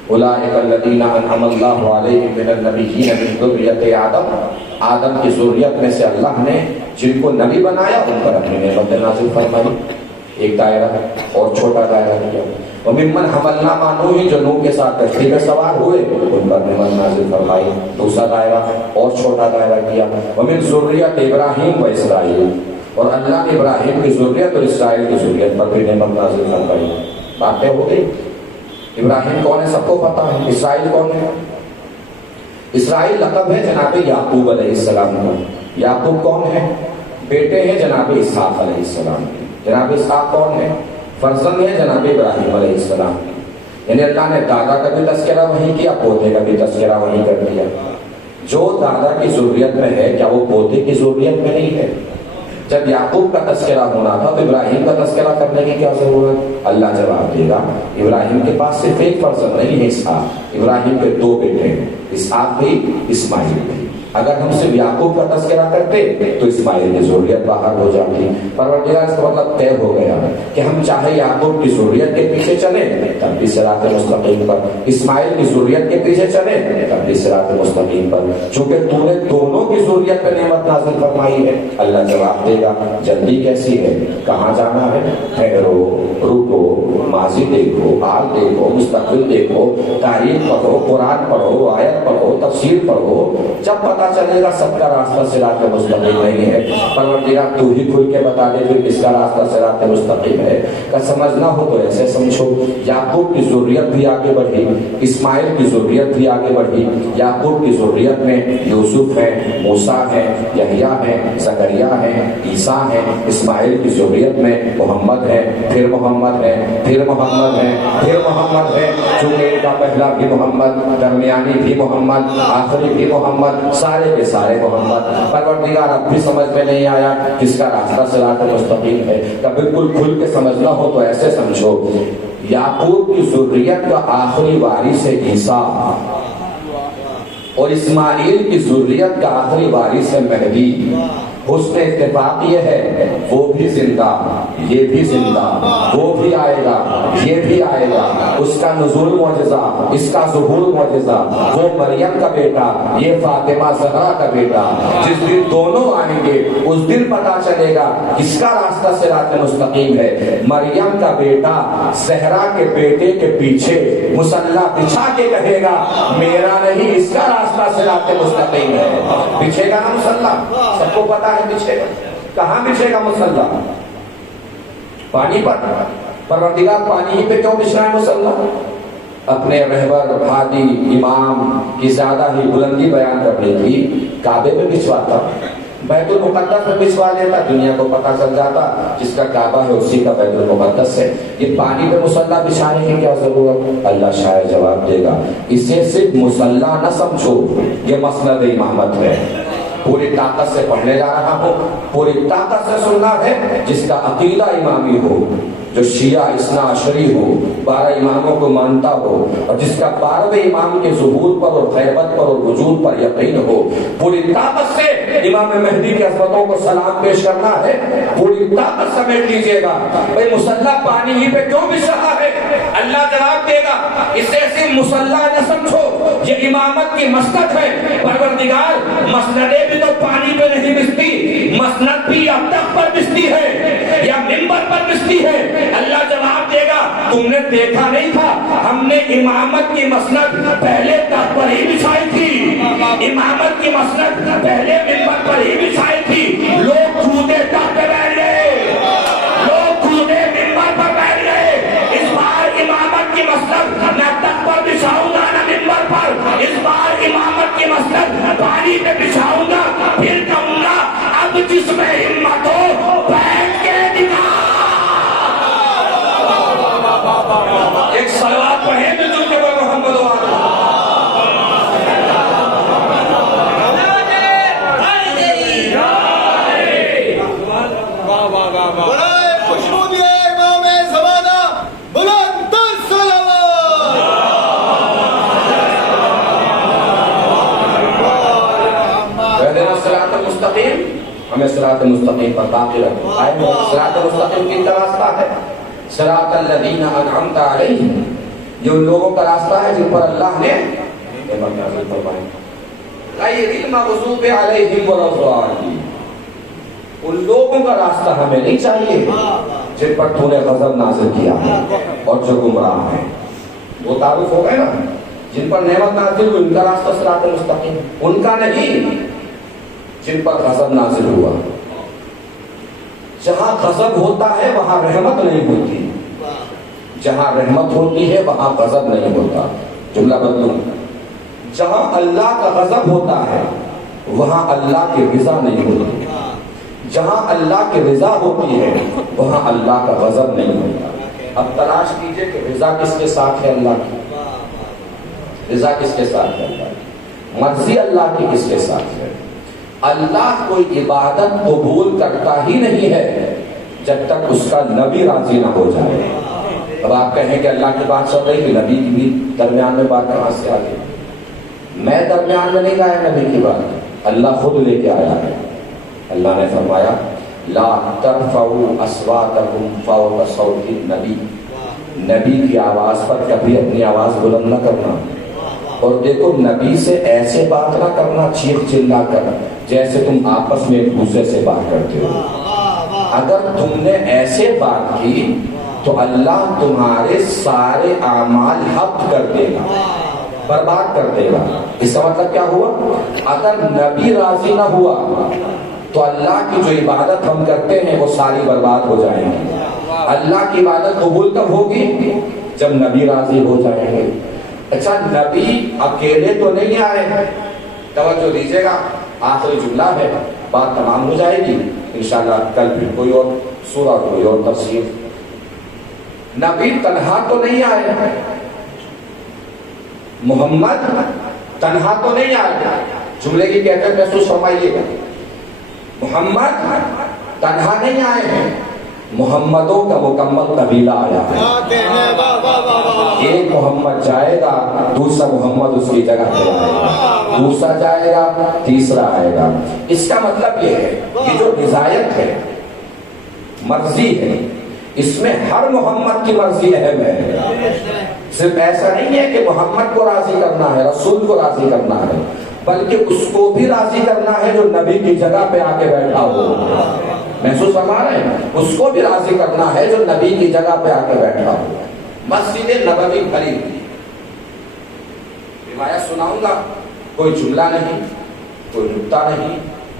اولئک الذین انعم اللہ علیہم من النبیین من ذریۃ آدم. آدم کی ذریت میں سے اللہ نے جن کو نبی بنایا ان پر اپنی نعمت نازل فرمائی. ایک دائرہ اور چھوٹا دائرہ کیا. وممن حملنا مع نوح، جو نوح کے ساتھ کشتی میں سوار ہوئے ان پر نعمت نازل فرمائی. دوسرا دائرہ اور چھوٹا دائرہ کیا. ومن ذریۃ ابراہیم و اسرائیل، اور اللہ نے ابراہیم کی ذریت اور اسرائیل کی ذریت پر بھی نعمت نازل فرمائی. باتیں ہو گئی. ابراہیم کون ہے سب کو پتا ہے. اسرائیل کون ہے؟ اسرائیل لقب ہے جناب یعقوب علیہ السلام کا. یعقوب کون ہے؟ بیٹے ہیں جناب اسحاق علیہ السلام کے. جناب اسحاق کون ہے؟ فرزند ہے جناب ابراہیم علیہ السلام. یعنی اللہ نے دادا کا بھی تذکرہ وہیں کیا، پوتے کا بھی تذکرہ وہیں کر دیا. جو دادا کی ذریت میں ہے کیا وہ پوتے کی ذریت میں نہیں ہے؟ جب یعقوب کا تذکرہ ہونا تھا تو ابراہیم کا تذکرہ کرنے کی کیا ضرورت؟ اللہ جواب دے گا ابراہیم کے پاس صرف ایک فرزند نہیں ہے اسحاق. ابراہیم کے دو بیٹے ہیں، اسحاق بھی اسماعیل بھی. اگر ہم صرف یعقوب کا تذکرہ کرتے تو اسماعیل کی ذریت باہر ہو جاتی. پروردگار اس کا مطلب طے ہو گیا کہ ہم چاہے یعقوب کی ذریت کے پیچھے چلیں تب بھی صراط مستقیم پر، اسماعیل کی ذریت کے پیچھے چلیں تب بھی صراط مستقیم پر. چونکہ تو نے دونوں کی ذریت پہ نعمت نازل فرمائی ہے. اللہ جواب دے گا جلدی کیسی ہے، کہاں جانا ہے؟ ٹھہرو، رکو، ماضی دیکھو، حال دیکھو، مستقبل دیکھو، تاریخ پڑھو، قرآن پڑھو، آیت پڑھو، تفسیر پڑھو. جب پتہ چلے گا سب کا راستہ صراط مستقیم نہیں ہے. پروردگار تو ہی کھل کے بتا دے پھر کس کا راستہ صراط مستقیم ہے. کا سمجھنا ہو تو ایسے سمجھو. یعقوب کی ذریت بھی آگے بڑھی، اسماعیل کی ذریت بھی آگے بڑھی. یعقوب کی ذریت میں یوسف ہے، موسیٰ ہے، یحییٰ ہے، زکریا ہے، عیسیٰ ہے. اسماعیل کی ذریت میں محمد ہے، پھر محمد ہے، پھر محمد ہے، پھر محمد ہے. چونکہ ان کا پہلا بھی محمد، درمیانی بھی محمد، آخری بھی محمد، سارے کے سارے محمد. پروردگار اب بھی سمجھ میں نہیں آیا کس کا راستہ صراط مستقیم ہے. کہ بالکل کھل کے سمجھنا ہو تو ایسے سمجھو. یعقوب کی ذریت کا آخری وارث ہے عیسیٰ، اور اسماعیل کی ذریت کا آخری وارث ہے مہدی. حسن اتفاق یہ ہے وہ بھی زندہ، یہ بھی زندہ، وہ بھی آئے گا، یہ بھی آئے گا. اس کا نزول معجزہ، اس کا ظہور معجزہ. وہ مریم کا بیٹا، یہ فاطمہ زہرا کا بیٹا. جس دن دونوں آئیں گے اس دن پتا چلے گا کس کا راستہ صراط مستقیم ہے. مریم کا بیٹا زہرا کے بیٹے کے پیچھے مصلی بچھا کے کہے گا میرا نہیں اس کا راستہ صراط مستقیم ہے. بچھے گا نا مصلی، سب کو پتا ہے بچھے گا. کہاں بچھے گا مصلی؟ پانی پر. پروردگار پانی ہی پہ کیوں بچھ رہا ہے مصلی؟ اپنے رہبر، ہادی، امام کی زیادہ ہی بلندی بیان کرنے کی کعبے میں بچھواتا، بیت المقدس میں بچھوا لیتا، دنیا کو پتہ چل جاتا جس کا کعبہ ہے اسی کا بیت المقدس ہے. یہ پانی پہ مصلی بچھانے کی کیا ضرورت؟ اللہ شاید جواب دے گا اسے صرف مصلی نہ سمجھو، یہ مسند امامت ہے. پوری طاقت سے پڑھنے جا رہا ہوں، پوری طاقت سے سننا ہے. جس کا عقیدہ امامی ہو، جو شیعہ اثنا عشری ہو، 12 اماموں کو مانتا ہو، اور جس کا 12ویں امام کے ظہور پر اور غیبت پر اور وجود پر یقین ہو، پوری طاقت سے امام مہدی کی عظمتوں کو سلام پیش کرنا ہے. پوری طاقت سمیٹ لیجیے گا. بھئی مصلی پانی ہی پہ کیوں بچھ رہا ہے؟ اللہ جواب دے گا اسے صرف مصلی نہ سمجھو، یہ امامت کی مسند ہے. پروردگار مسندیں بھی تو پانی پہ نہیں بچتی، مسند بھی اب تک پر بچتی ہے یا منبر پر بچتی ہے. اللہ جواب دے گا تم نے دیکھا نہیں تھا، ہم نے امامت کی مسند پہلے تخت پر ہی بچھائی تھی، امامت کی مسند پہلے منبر پر ہی بچھائی تھی. لوگ کودے تخت پہ بیٹھ گئے، لوگ کودے منبر پر بیٹھ گئے. اس بار امامت کی مسند نہ تخت پر بچھاؤں گا نہ منبر پر. اس بار امامت کی مسند پانی پہ بچھاؤں گا، پھر کہوں گا اب جس میں ہمت ہو بیٹھ کے دکھا. ایک صلوات پڑھیں جو محمد ہمیں صراط مستقیم پر باقی رکھنا. صراط مستقیم کی کا راستہ ہے صراط الذین انعمت علیہم، یہ ان لوگوں کا راستہ ہے جن پر اللہ نے نعمت نازل فرمائی. غیر المغضوب علیہم ولا الضالین، ان لوگوں کا راستہ ہمیں نہیں چاہیے جن پر تو نے غضب نازل کیا ہے اور جو گمراہ ہیں. وہ تعارف ہو گئے نا، جن پر نعمت نازل ہوئی ان کا راستہ صراط مستقیم، ان کا نہیں جن پر غضب نازل ہوا. جہاں غضب ہوتا ہے وہاں رحمت نہیں ہوتی، جہاں رحمت ہوتی ہے وہاں غضب نہیں ہوتا. جملہ بدلوں، جہاں اللہ کا غضب ہوتا ہے وہاں اللہ کی رضا نہیں ہوتی، جہاں اللہ کی رضا ہوتی ہے وہاں اللہ کا غضب نہیں ہوتا. اب تلاش کیجئے کہ رضا کس کے ساتھ ہے اللہ کی، رضا کس کے ساتھ ہے اللہ کی، مرضی اللہ کی کس کے ساتھ ہے. اللہ کوئی عبادت قبول کرتا ہی نہیں ہے جب تک اس کا نبی راضی نہ ہو جائے. اب آپ کہیں کہ اللہ کی بات چل رہی کہ نبی کی بھی درمیان میں بات کہاں سے آ گئی؟ میں درمیان میں نہیں لایا نبی کی بات، اللہ خود لے کے آیا ہے. اللہ نے فرمایا لا ترفعوا اصواتکم فوق صوت النبی، نبی کی آواز پر کبھی اپنی آواز بلند نہ کرنا. اور دیکھو نبی سے ایسے بات نہ کرنا چیخ چلا کر جیسے تم آپس میں ایک دوسرے سے بات کرتے ہو. اگر تم نے ایسے بات کی تو اللہ تمہارے سارے اعمال حق کر دے گا، برباد کر دے گا. اس کا مطلب کیا ہوا؟ اگر نبی راضی نہ ہوا تو اللہ کی جو عبادت ہم کرتے ہیں وہ ساری برباد ہو جائیں گی. اللہ کی عبادت قبول کب ہوگی؟ جب نبی راضی ہو جائیں گے. اچھا نبی اکیلے تو نہیں آئے، توجہ دیجیے گا، آخری جملہ ہے، بات تمام ہو جائے گی انشاءاللہ. کل پھر کوئی اور سورہ کوئی اور تفسیر. نبی تنہا تو نہیں آئے، محمد تنہا تو نہیں آئے. جملے کی کیفیت محسوس فرمائیے گا. محمد تنہا نہیں آئے ہیں، محمدوں کا مکمل قبیلہ آیا ہے. ایک محمد جائے گا، دوسرا محمد اس کی جگہ پہ آئے گا، دوسرا جائے گا، تیسرا آئے گا. اس کا مطلب یہ ہے کہ جو ہدایت ہے، مرضی ہے، اس میں ہر محمد کی مرضی اہم ہے. صرف ایسا نہیں ہے کہ محمد کو راضی کرنا ہے، رسول کو راضی کرنا ہے، بلکہ اس کو بھی راضی کرنا ہے جو نبی کی جگہ پہ آ کے بیٹھا ہو. محسوس فرما رہے ہیں؟ اس کو بھی راضی کرنا ہے جو نبی کی جگہ پہ آ کے بیٹھا ہو. مسجد نبوی بھری روایت سناؤں گا، کوئی جملہ نہیں، کوئی نکتہ نہیں،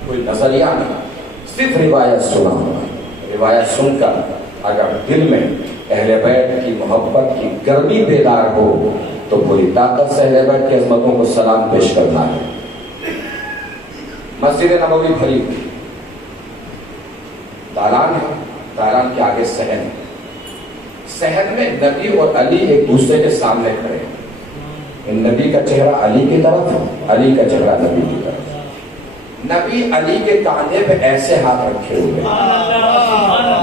کوئی نظریہ نہیں، صرف روایت سناؤں گا. روایت سن کر اگر دل میں اہل بیت کی محبت کی گرمی بیدار ہو تو پوری طاقت سے اہل بیت کی عظمتوں کو سلام پیش کرنا ہے. مسجد نبوی بھری دالان ہے، دالان کے آگے صحن ہے. صحن میں نبی اور علی ایک دوسرے کے سامنے کھڑے ہیں. نبی کا چہرہ علی کی طرف، علی کا چہرہ نبی کی طرف. نبی علی کے کاندھے پہ ایسے ہاتھ رکھے ہوئے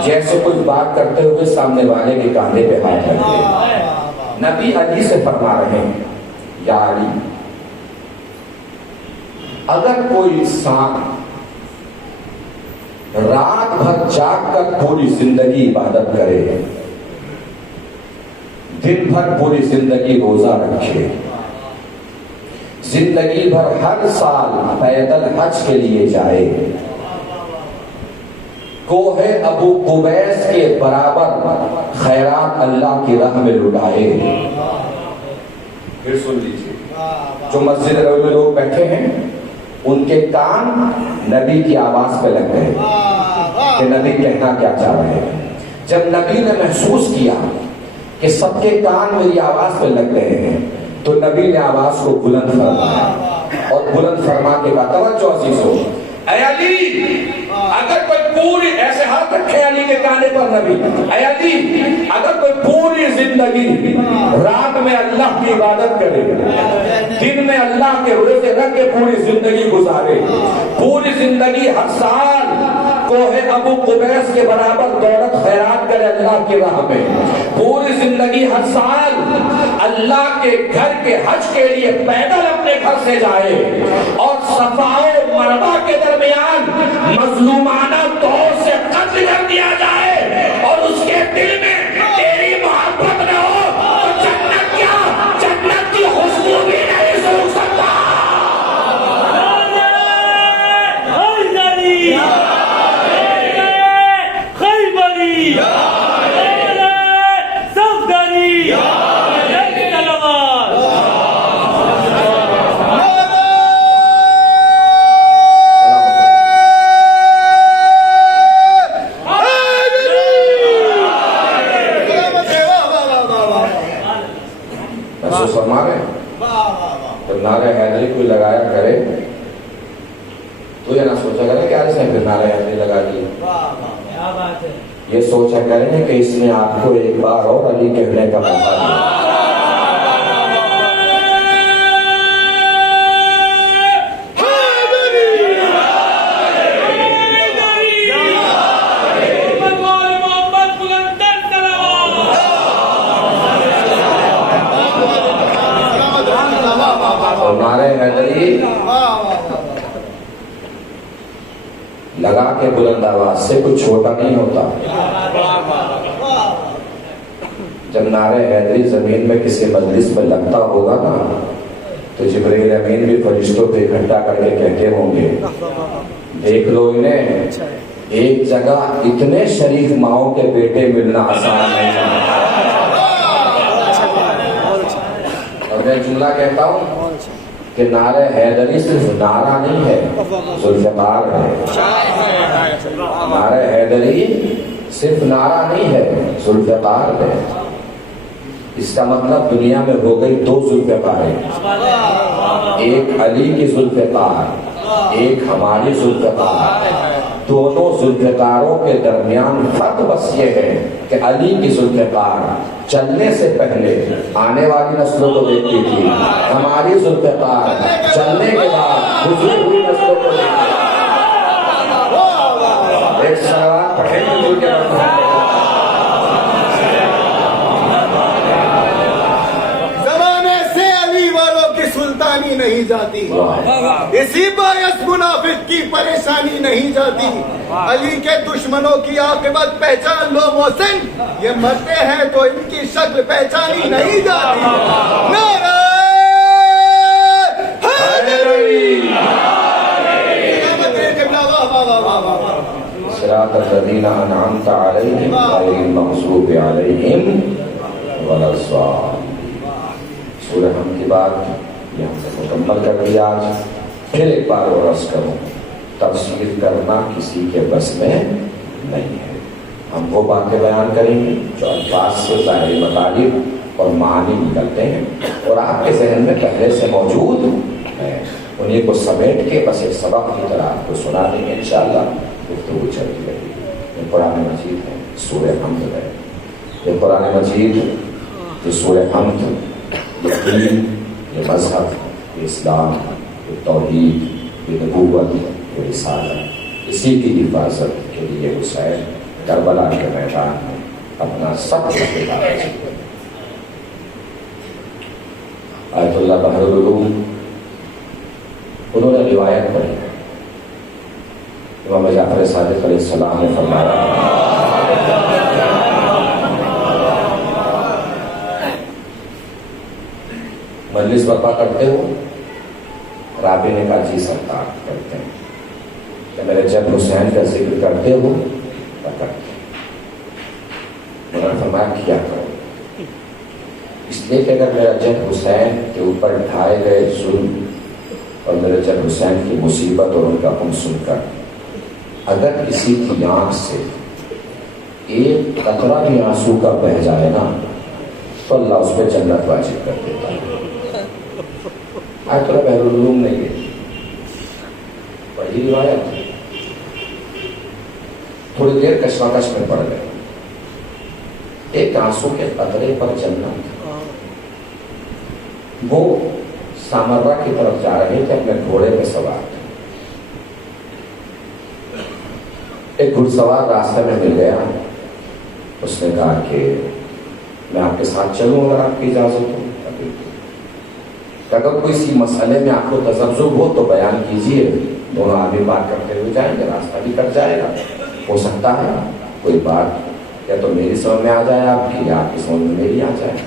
جیسے کوئی بات کرتے ہوئے سامنے والے کے کاندھے پہ ہاتھ رکھے. نبی علی سے فرما رہے ہیں یا علی، اگر کوئی انسان رات بھر جاگ کر پوری زندگی عبادت کرے، دن بھر پوری زندگی روزہ رکھے، زندگی بھر ہر سال پیدل حج کے لیے جائے، کوہ ابو قبیس کے برابر خیرات اللہ کی راہ میں لٹائے. پھر سن لیجیے، جو مسجد نبوی میں لوگ بیٹھے ہیں ان کے کان نبی کی آواز پہ لگ گئے کہ نبی کہنا کیا چاہ رہے ہیں. جب نبی نے محسوس کیا کہ سب کے کان میری آواز پہ لگ گئے ہیں تو نبی نے آواز کو بلند فرمایا اور بلند فرما کے کہا، توجہ عزیز ہو، اے علی، اگر کوئی پوری ایسے ہاتھ رکھے علی کے کانے پر نبی، اے علی، اگر کوئی پوری زندگی رات میں اللہ کی عبادت کرے، دن میں اللہ کے روزے رکھ کے پوری زندگی گزارے، پوری زندگی ہر سال کوہ ابو قبیس کے برابر دولت خیرات کرے اللہ کی راہ میں، پوری زندگی ہر سال اللہ کے گھر کے حج کے لیے پیدل اپنے گھر سے جائے اور صفا و مربع کے درمیان مظلومانہ طور سے قتل کر دیا جائے اور اس کے دل میں تیری محبت نہ ہو تو جنت کیا، جنت کی خوشبو بھی نہیں سوکھ سکتا۔ جب نعرہ حیدری کوئی لگایا کرے تو یہ نہ سوچا کرے کہ آج سے پھر نعرہ حیدری لگا دیا، یہ سوچا کریں کہ اس نے آپ کو ایک بار اور علی کہنے کا موقع دیا۔ نعرہ حیدری لگا کے بلند آواز سے کچھ چھوٹا نہیں ہوتا۔ جب نعرہ حیدری زمین میں کسی مجلس میں لگتا ہوگا نا تو جبرائیل امین بھی فرشتوں پہ اکٹھا کر کے کہتے ہوں گے دیکھ لو انہیں، ایک جگہ اتنے شریف ماؤں کے بیٹے ملنا آسان نہیں ہے۔ اور میں جملہ کہتا ہوں کہ نعرہ حیدری صرف نعرہ نہیں ہے، ذوالفقار ہے۔ نعرہ حیدری صرف نعرہ نہیں ہے، ذوالفقار ہے۔ اس کا مطلب دنیا میں ہو گئی دو ذوالفقاریں، ایک علی کی ذوالفقار، ایک ہماری ذوالفقار۔ دونوں ذوالفقاروں کے درمیان فرق بس یہ ہے کہ علی کی ذوالفقار چلنے سے پہلے آنے والی نسلوں کو دیکھتی تھی، ہماری ذوالفقار چلنے کے بعد گزری ہوئی نسلوں کو دیکھتی تھی۔ ایک سوال پڑھیں حضور کے زمانے سے علی والوں کی سلطانی نہیں جاتی، اسی باعث منافق کی پریشانی نہیں جاتی۔ علی کے دشمنوں کی عاقبت پہچان لو محسن، یہ مرتے ہیں تو ان کی شکل پہچانی نہیں جاتی۔ نعرہ حیدری، صراط الذین انعمت علیہم غیر المغضوب علیہم ولا الضالین۔ سورہ حمد کی بات یہ ہم نے مکمل کر دیا۔ آج پھر ایک بار اور عرض کروں، تفسیر کرنا کسی کے بس میں نہیں ہے۔ ہم وہ باتیں بیان کریں گے جو الفاظ سے ظاہری مطالب اور معنی نکلتے ہیں اور آپ کے ذہن میں پہلے سے موجود ہیں، انہیں کو سمیٹ کے بس ایک سبق کی طرح آپ کو سنا دیں گے انشاءاللہ۔ گفتگو چلتی رہے گی۔ یہ قرآن مجید ہے، سورہ حمد ہے۔ یہ قرآن مجید، یہ سورہ حمد، یہ دین، یہ مذہب، یہ اسلام، یہ توحید، یہ نبوت، یہ رسالت، اسی کی حفاظت کے لیے حسین کربلا کے میدان میں اپنا سب کچھ بتا رہے ہیں۔ آیت اللہ بحر العلوم انہوں نے روایت پڑھی، امام جعفر صادق علیہ السلام نے فرمایا مجلس برپا کرتے ہو؟ رابع نے کہا جی سرکار کرتے ہیں۔ کہ میرے جب حسین کا ذکر کرتے ہو؟ کرتے ہیں۔ انہوں نے فرمایا کیا کرو، اس لیے کہ اگر میرا جب حسین کے اوپر ڈھائے گئے ظلم اور میرے جب حسین کی مصیبت اور ان کا غم سن کر اگر کسی کی آنکھ سے ایک قطرہ بھی آنسو کا بہہ جائے نا تو اللہ اس پہ جنت واجب کر دیتا ہے۔ آیت اللہ بحر العلوم نے یہ پڑھی روایت، تھوڑی دیر کشمکش میں پڑ گئے، ایک آنسو کے قطرے پر جنت۔ وہ سامرا کی طرف جا رہے تھے اپنے گھوڑے میں سوار تھے، ایک گھڑ سوار راستے میں مل گیا، اس نے کہا کہ میں آپ کے ساتھ چلوں اگر آپ کی اجازت ہو۔ کہ اگر کوئی سی مسئلے میں آپ کو تذبذب ہو تو بیان کیجیے، دونوں آدمی بات کرتے ہوئے جائیں گے، راستہ بھی کٹ جائے گا۔ ہو سکتا ہے کوئی بات یا تو میری سمجھ میں آ جائے آپ کی، یا آپ کی سمجھ میں میری آ جائے۔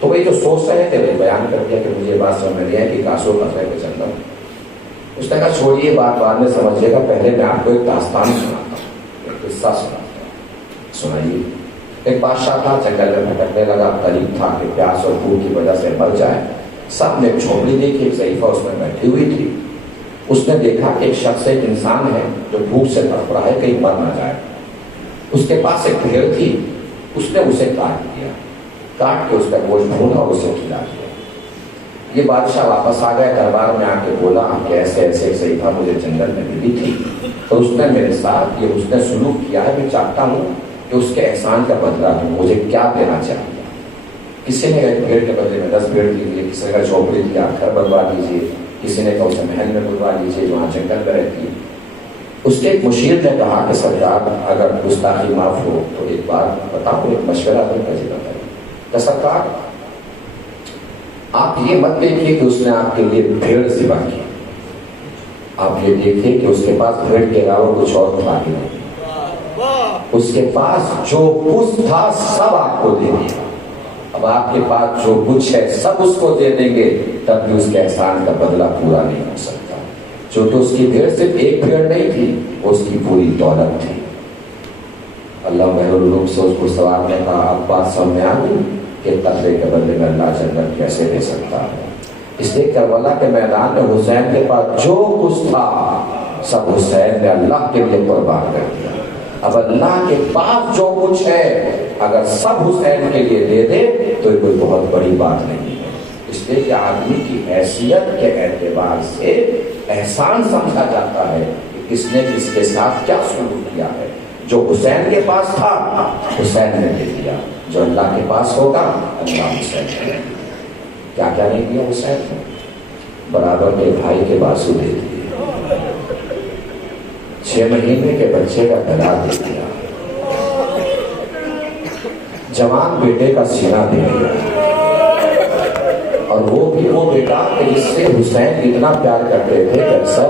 تو وہی جو سوچ رہے تھے وہ بیان کر دیا کہ مجھے بات سمجھ میں نہیں ہے کہ کاسو قطرے پہ چل رہا۔ اس نے کہا چھوڑیے بات بعد میں سمجھیے گا، پہلے میں آپ کو ایک داستان سناتا ہوں، ایک قصہ سناتا ہوں، سنائیے۔ ایک بادشاہ تھا، جنگل میں بھٹکنے لگا، قریب تھا کہ پیاس اور بھوک کی وجہ سے مر جائے۔ سب نے ایک جھونپڑی دیکھی، ایک ضعیفہ اس میں بیٹھی ہوئی تھی۔ اس نے دیکھا کہ ایک شخص، ایک انسان ہے جو بھوک سے تڑپ رہا ہے، کہیں مر نہ جائے۔ اس کے پاس ایک بھیڑ تھی، اس نے اسے کاٹ دیا، کاٹ کے اس کا گوشت بھونا اور اسے کھلا دیا۔ یہ بادشاہ واپس آ گئے، دربار میں آ کے بولا کہ ایسے ایسے ایک ضعیفہ مجھے جنگل میں ملی تھی اور اس نے میرے ساتھ یہ حسن سلوک کیا ہے، میں چاہتا ہوں کہ اس کے احسان کا بدلہ دوں، مجھے کیا دینا چاہیے؟ کسی نے ایک بھیڑ کے بدلے میں 10 بھیڑ دیے، کسی نے جھونپڑی دیا، گھر بنوا دیجیے، کسی نے کہا اسے محل میں بلوا لیجیے جہاں جنگل میں رہتی ہے۔ اس کے ایک مشیر نے کہا کہ سرکار اگر گستاخی معاف ہو تو ایک بات بتاؤ، ایک مشورہ دوں، کیسے بتائیے؟ کہ سرکار آپ یہ مت دیکھیے کہ اس نے آپ کے لیے بھیڑ ذبح کی، آپ یہ دیکھیے کہ اس کے پاس بھیڑ کے علاوہ کچھ اور تھا ہی نہیں۔ اس کے پاس جو کچھ تھا سب آپ کو دے دیا۔ اب آپ کے پاس جو کچھ ہے سب اس کو دے دیں گے، تب بھی اس کے احسان کا بدلہ پورا نہیں ہو سکتا۔ جو کہ اس کی بھیڑ صرف ایک بھیڑ نہیں تھی، اس کی پوری دولت تھی۔ اللہ محروم سے اس کو سوال نے کہا، اب بات سمجھ میں آ گئی کہ قتلے کے بدلے میں اللہ جنت کیسے دے سکتا ہے؟ اس لیے کربلا کے میدان میں حسین کے پاس جو کچھ تھا سب حسین نے اللہ کے لیے قربان کر دیا۔ اب اللہ کے پاس جو کچھ ہے اگر سب حسین کے لیے دے دے تو یہ کوئی بہت بڑی بات نہیں ہے۔ اس لیے کہ آدمی کی حیثیت کے اعتبار سے احسان سمجھا جاتا ہے کہ کس نے کس کے ساتھ کیا سلوک کیا ہے۔ جو حسین کے پاس تھا حسین نے دے دیا، جو اللہ کے پاس ہوگا اللہ حسین نے کیا کیا نہیں دیا۔ حسین نے برابر کے بھائی کے بازو دے دیے، 6 مہینے کے بچے کا گلا دے دیا، جوان بیٹے کا سینہ دے دیا، اور وہ بھی وہ بیٹا جس سے حسین اتنا پیار کرتے تھے کہ اکثر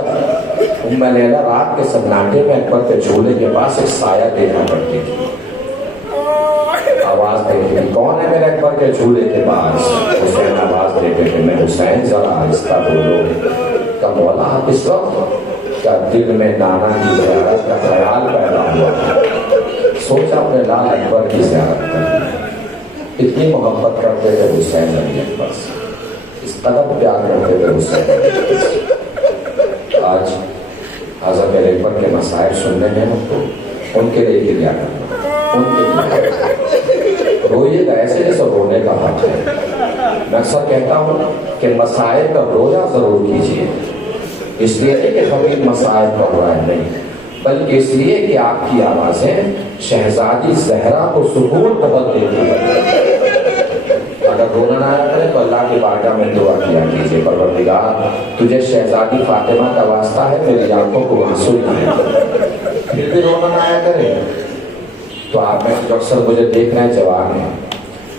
ام لیلہ رات کے سناٹے میں اکبر کے جھولے کے پاس ایک سایہ دیکھا کرتی تھی، آواز دیتی تھی، کون ہے میرے اکبر کے جھولے کے پاس؟ حسین آواز دیتے تھے، میں حسین، ذرا آہستہ بولو۔ کہ مولا آپ اس وقت کیا دل میں نانا کی زیارت کا خیال پیدا ہوا؟ سوچا اپنے لال اکبر کی زیارت کرنی، اتنی محبت کرتے تھے حسین علی اکبر سے، اس قدر پیار کرتے تھے حسین علی اکبر سے۔ آج حضرت اکبر کے مسائل سننے میں تو ان کے لیے کیا کرنا، ان کے لیے روئیے گا ایسے جیسے رونے کا حق ہے۔ میں اکثر کہتا ہوں کہ مسائل کا روزہ ضرور کیجیے، اس لیے کہ حقیق مسائل کا ہوا ہے نہیں، بلکہ اس لیے کہ آپ کی آوازیں شہزادی زہرا کو سکون بہت دیتی ہے۔ اگر رونا نہ آیا کرے تو اللہ کی بارگاہ میں دعا کیا کیجیے، پروردگار تجھے شہزادی فاطمہ کا واسطہ ہے، میری آنکھوں کو آنسو نہ آئے۔ پھر بھی رونا نہ آیا کرے تو آپ میں جو اکثر مجھے دیکھ رہے ہیں جوان ہیں،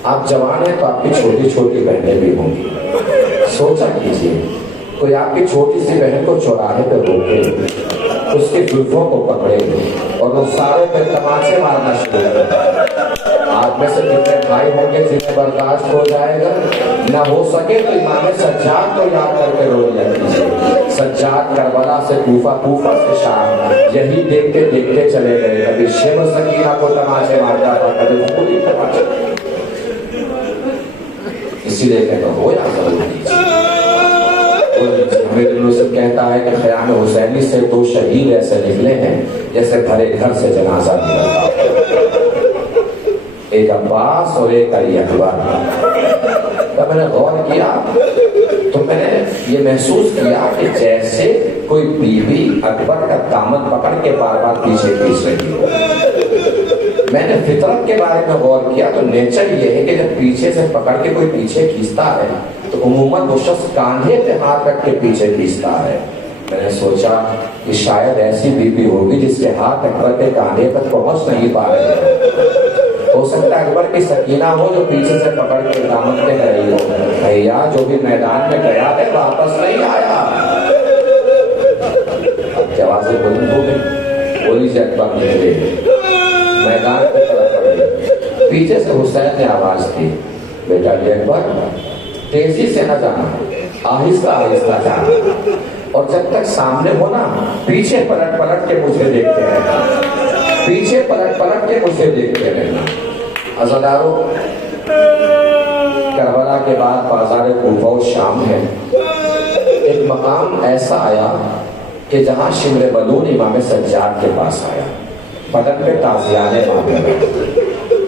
آپ جوان ہیں تو آپ کی چھوٹی چھوٹی بہنیں بھی ہوں گی، سوچا کیجیے کوئی آپ کی چھوٹی سی بہن کو چوراہے پہ روکے، اس کے زلفوں کو پکڑے اور وہ سارے پہ تماچے مارنا شروع کرے۔ آپ میں سے کتنے بھائی ہوں گے جنہیں برداشت ہو جائے گا؟ نہ ہو سکے تو امام سجاد کو یاد کر کے رو لیا کیجیے۔ سجاد کربلا سے کوفہ، کوفہ سے شام، یہی دیکھتے دیکھتے چلے گئے، کبھی شیب سکینہ کو تماچے مارتا تھا، کبھی پوری تماچے۔ اسی لیے کہتا ہوں رویا ضرور کیجیے۔ میرے یوسف کہتا ہے کہ خیام حسینی سے 2 شہید ایسے نکلے ہیں جیسے بھرے گھر سے جنازہ نکلتا، ایک عباس اور ایک علی اکبر۔ جب میں نے غور کیا تو میں نے یہ محسوس کیا کہ جیسے کوئی بیوی اکبر کا دامن پکڑ کے بار بار پیچھے کھینچ رہی ہو۔ میں نے فطرت کے بارے میں غور کیا تو نیچر یہ ہے کہ جب پیچھے سے پکڑ کے کوئی پیچھے کھینچتا ہے تو عموماً وہ شخص کاندھے پہ ہاتھ رکھ کے پیچھے کھینچتا ہے۔ میں نے سوچا کہ شاید ایسی بیوی ہوگی جس کے ہاتھ اکبر کے کاندھے تک پہنچ نہیں پا رہے ہیں، ہو سکتا ہے اکبر کی سکینہ ہو جو پیچھے سے پکڑ کے دامن کے گئی ہو، بھیا جو بھی میدان میں گیا ہے واپس نہیں آیا۔ اب کی آوازیں بلند ہو گئی، بولی سے اکبر نکلے، میدان کی طرف بڑھے۔ پیچھے سے حسین نے آواز دی، بیٹا علی اکبر تیزی سے نہ جانا، آہستہ آہستہ جانا، اور جب تک سامنے ہو نا پیچھے پلٹ پلٹ کے مجھے دیکھتے رہنا، پیچھے پلٹ پلٹ کے مجھے دیکھتے رہنا۔ عزادارو، کربلا کے بعد بازار کوفہ و شام ہے، ایک مقام ایسا آیا کہ جہاں شمر ملون امام سجاد کے پاس آیا، بدن پہ تازیانے مارنے۔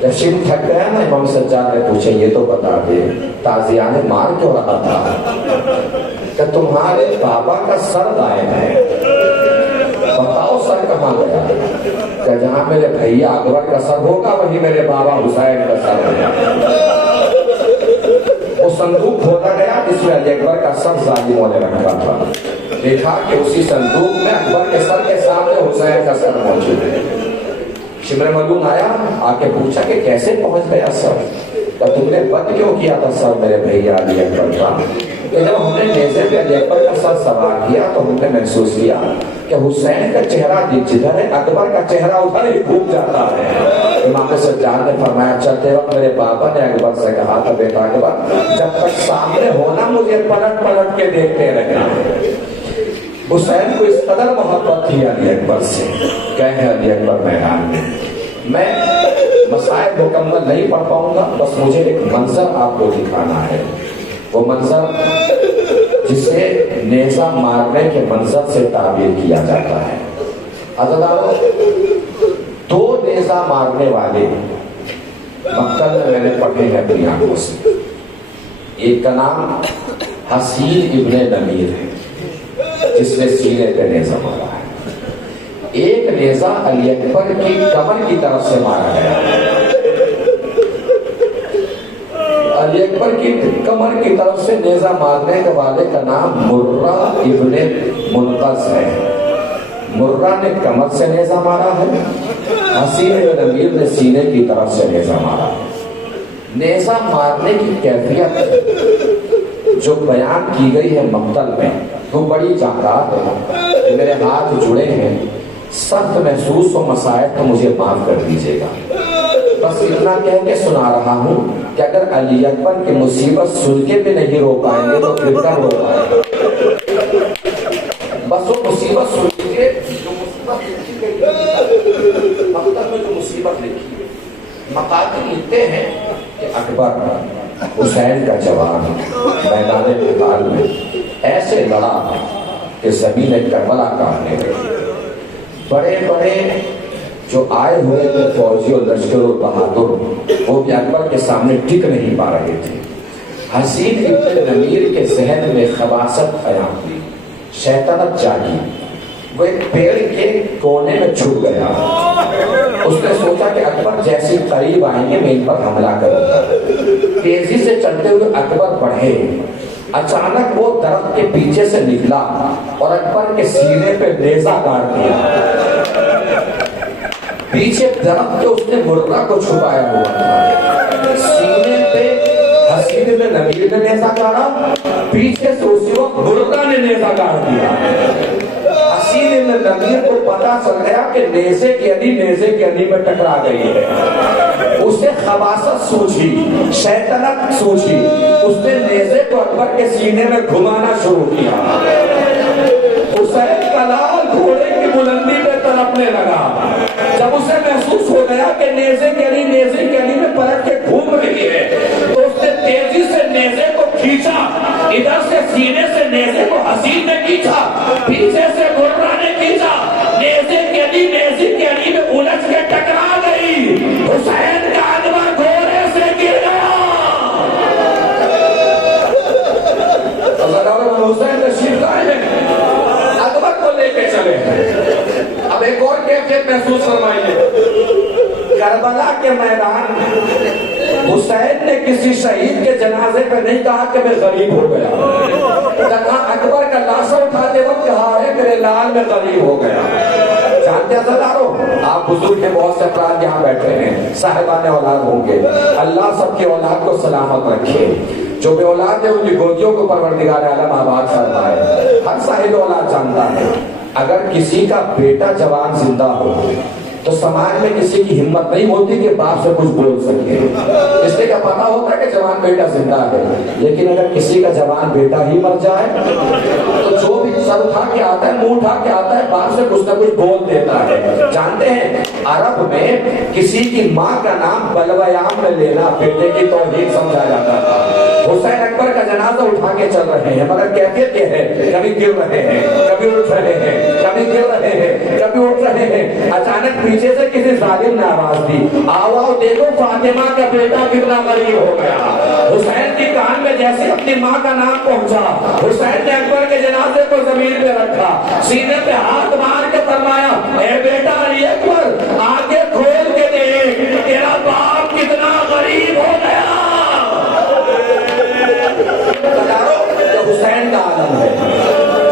جب شمر تھک گیا نا، امام سجاد نے پوچھے یہ تو بتا دے تازیانے مار کیوں رہا تھا؟ کہ تمہارے بابا کا سر غائب ہے، بتاؤ سر کہاں گیا؟ کہ جہاں میرے بھیا اکبر کا سر ہوگا وہی میرے بابا حسین کا سر ہوگا۔ وہ صندوق کھولا گیا جس میں علی اکبر کا سر ظالموں نے رکھا تھا، دیکھا کہ اسی صندوق میں اکبر کے سر کے سامنے حسین کا سر موجود ہے۔ شمر ملون آیا، آ کے پوچھا کہ کیسے پہنچ گیا سر؟ کہ تم نے بند کیوں کیا تھا سر میرے بھیا علی اکبر کا؟ کہ جب ہم نے نیزے پہ علی اکبر کا سر سوار کیا تو ہم نے محسوس کیا کہ حسین کا چہرہ جدھر ہے اکبر کا چہرہ ادھر ہی گھوم جاتا ہے۔ امام سجاد نے فرمایا چلتے وقت میرے بابا نے اکبر سے کہا تھا بیٹا اکبر جب تک سامنے ہونا مجھے پلٹ پلٹ کے دیکھتے رہنا۔ حسین کو اس قدر محبت تھی علی اکبر سے، کہے علی اکبر میدان میں مسائل مکمل نہیں پڑھ پاؤں گا، بس مجھے ایک منظر آپ کو دکھانا ہے، وہ منظر جسے نیزہ مارنے کے منظر سے تعبیر کیا جاتا ہے۔ عزادارو، دو نیزہ مارنے والے مقتل میں نے پڑھے ہیں اپنی آنکھوں سے، ایک کا نام حسین ابن نمیر ہے جس نے سینے پہ نیزہ مارا ہے، ایک نیزہ علی اکبر کی کمر کی طرف سے مارا گیا، علی اکبر کی کمر کی طرف سے نیزہ مارنے کے والے کا نام مرہ ابن منقذ ہے۔ مرہ نے کمر سے نیزہ مارا ہے، حسین ابن نمیر نے سینے کی طرف سے نیزہ مارا ہے۔ نیزہ مارنے کی کیفیت جو بیان کی گئی ہے مقتل میں وہ بڑی جاندار ہے، میرے ہاتھ جڑے ہیں، سخت محسوس و مسائل تو مجھے معاف کر دیجیے گا، بس اتنا کہہ کے سنا رہا ہوں کہ اگر علی اکبر کی مصیبت سن کے بھی نہیں رو پائیں گے تو پھر کب رو پائیں گے؟ بس وہ مصیبت سن کے جو مصیبت لکھی گئی مقتل میں جو مصیبت لکھی گئی، مقاتل لکھتے ہیں کہ اکبر حسین کا جوان میدان قتال میں ایسے لڑا کہ زمین کربلا کاٹنے لگی، بڑے بڑے جو آئے ہوئے تھے فوجی اور لشکر اور بہادر وہ بھی اکبر کے سامنے ٹک نہیں پا رہے تھے۔ حسین ابن نمیر کے ذہن میں خباثت قیام ہوئی، شیطنت جاگی، وہ ایک پیڑ کے کونے میں چھپ گیا، اس نے سوچا کہ اکبر جیسے قریب آئیں گے میں ان پر حملہ کروں گا، تیزی سے چلتے ہوئے اکبر بڑھے، اچانک وہ درخت کے پیچھے سے نکلا اور اکبر کے سینے پہ نیزہ گاڑ دیا، پیچھے درخت کے اس نے مرہ کو چھپایا ہوا تھا، سینے پہ حسین ابن نمیر نے نیزہ گاڑا، پیچھے سے اسی وقت مرہ نے نیزہ گاڑ دیا۔ حسین ابن نمیر کو پتا چل گیا کہ نیزے کی علی میں ٹکرا گئی ہے، اسے خباثت سوچی، شیطنت سوچی، اس نے نیزے کو اکبر کے سینے میں گھمانا شروع کیا، حسین کا لال گھوڑے کی بلندی پہ تڑپنے لگا، جب اسے محسوس ہو گیا کہ نیزے کی علی میں پلٹ کے گھوم رہی ہے تو اس نے تیزی سے نیزے کو کھینچا، ادھر سے سینے سے نیزے کو حسین نے کھینچا، پیچھے سے مرہ نے کھینچا، نیزے کی علی میں الجھ کے ٹکرا گئی، حسین کا اکبر گھوڑے سے گر گیا۔ حسین تشریف لائے اکبر کو لے کے چلے۔ اب ایک اور کیفیت محسوس فرمائیے، کربلا کے میدان میں حسین نے کسی شہید کے جنازے پہ نہیں کہا کہ میں غریب ہو گیا، جہاں اکبر کا لاشا اٹھاتے وقت کہا ہے میرے لال میں غریب ہو گیا۔ جانتے ہیں عزیزانو، آپ بزرگ ہیں، بہت سے افراد یہاں بیٹھے ہیں صاحبان اولاد ہوں گے، اللہ سب کی اولاد کو سلامت رکھے، جو بے اولاد ہے ان کی گودیوں کو پروردگار عالم آباد فرمائے۔ ہر صاحب اولاد جانتا ہے اگر کسی کا بیٹا جوان زندہ ہو تو سماج میں کسی کی ہمت نہیں ہوتی کہ باپ سے کچھ بول سکے، اس لیے کیا پتا ہوتا ہے کہ جوان بیٹا زندہ ہے، لیکن اگر کسی کا جوان بیٹا ہی مر جائے تو جو بھی سر اٹھا کے آتا ہے، منہ اٹھا کے آتا ہے، باپ سے کچھ نہ کچھ بول دیتا ہے۔ جانتے ہیں عرب میں کسی کی ماں کا نام بلویام میں لینا بیٹے کی توہین سمجھا جاتا تھا۔ حسین اکبر کا جنازہ اٹھا کے چل رہے ہیں، مگر کیفیت یہ ہے کبھی گر رہے ہیں، کبھی اٹھ رہے ہیں، کبھی گر رہے ہیں، کبھی اٹھ رہے ہیں۔ اچانک پیچھے سے کسی ظالم نے آواز دی، آؤ دیکھو فاطمہ کا بیٹا کتنا غریب ہو گیا۔ حسین کی کان میں جیسے اپنی ماں کا نام پہنچا، حسین نے اکبر کے جنازے کو زمین پہ رکھا، سینے پہ ہاتھ مار کے فرمایا، اے بیٹا علی اکبر آگے کھول کے دیکھ تیرا باپ کتنا غریب ہو گیا۔ حسین کا عالم ہے۔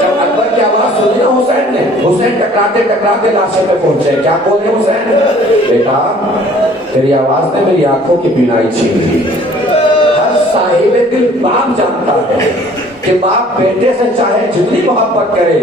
جب اکبر کی آواز سنی نا حسین نے، حسین ٹکراتے ٹکراتے لاشے پہ پہنچے، کیا بولے حسین؟ بیٹا تیری آواز نے میری آنکھوں کی بینائی چھین لی۔ ہر صاحب دل باپ جانتا ہے کہ باپ بیٹے سے چاہے جتنی محبت کرے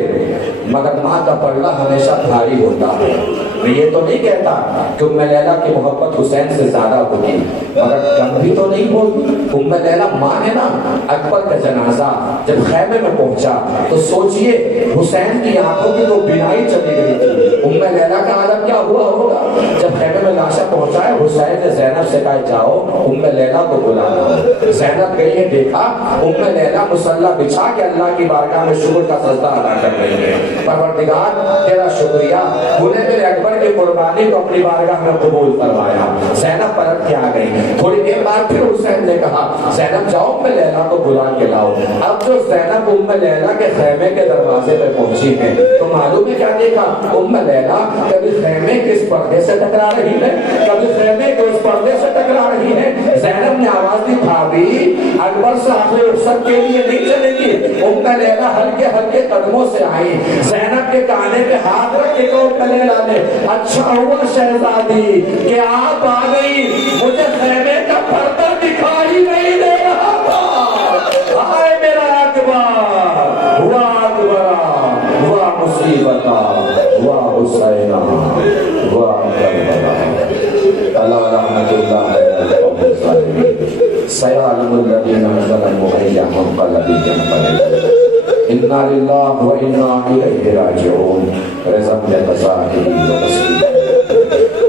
مگر ماں کا پردہ ہمیشہ بھاری ہوتا ہے۔ میں یہ تو نہیں کہتا کہ ام لیلہ کی محبت حسین سے زیادہ ہوگی، مگر کم بھی تو نہیں ہوگی۔ ام لیلہ ماں ہے نا، اکبر کا جنازہ جب خیمے میں پہنچا تو سوچئے حسین کی آنکھوں کی تو بینائی چلی گئی تھی، ام لیلہ کا عالم کیا ہوا ہوگا۔ جب خیمے میں لاشا پہنچائے، حسین نے زینب سے کہا جاؤ ام لیلہ کو بلانا۔ زینب گئی ہے، دیکھا ام لیلہ مصلی بچھا کے اللہ کی بارگاہ میں شکر کا سجدہ ادا کر رہی ہے۔ پروردگار تیرا شکریہ، تو نے میرے اکبر کی قربانی کو اپنی بارگاہ میں قبول فرمایا۔ زینب پلٹ کے آ گئی، تھوڑی دیر بعد پھر حسین نے کہا زینب جاؤ ام لیلہ کو بلا کے لاؤ۔ اب جو زینب ام لیلہ کے خیمے کے دروازے پہ پہنچی ہے تو معلوم ہے کیا دیکھا؟ ام لیلہ کبھی خیمے کے اس پردے سے ٹکرا رہی ہے، کبھی خیمے کے اس پردے سے ٹکرا رہی ہے۔ زینب نے آواز دی، بھابی اکبر سے آخر رخصت کے لیے نہیں چلے گی۔ ام لیلہ ہلکے ہلکے قدموں سے آئی، زینب کے کانے پہ ہاتھ رکھ کے ام لیلہ نے، اچھا ہوا شہزادی کہ آپ آ گئی، مجھے خیمے کا پردہ دکھائی نہیں دے رہا تھا۔ ہائے میرا اکبر، ہوا اکبر، ہوا مصیبت، ہوا حسین، ہوا کربلا۔ اللہ رحمت اللہ علیہ وسلم سيعلم الذين ظلموا أي منقلب ينقلبون إنا لله وإنا إليه راجعون۔ رزق میں قضا کی وسیع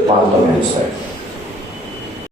ماتم ہے۔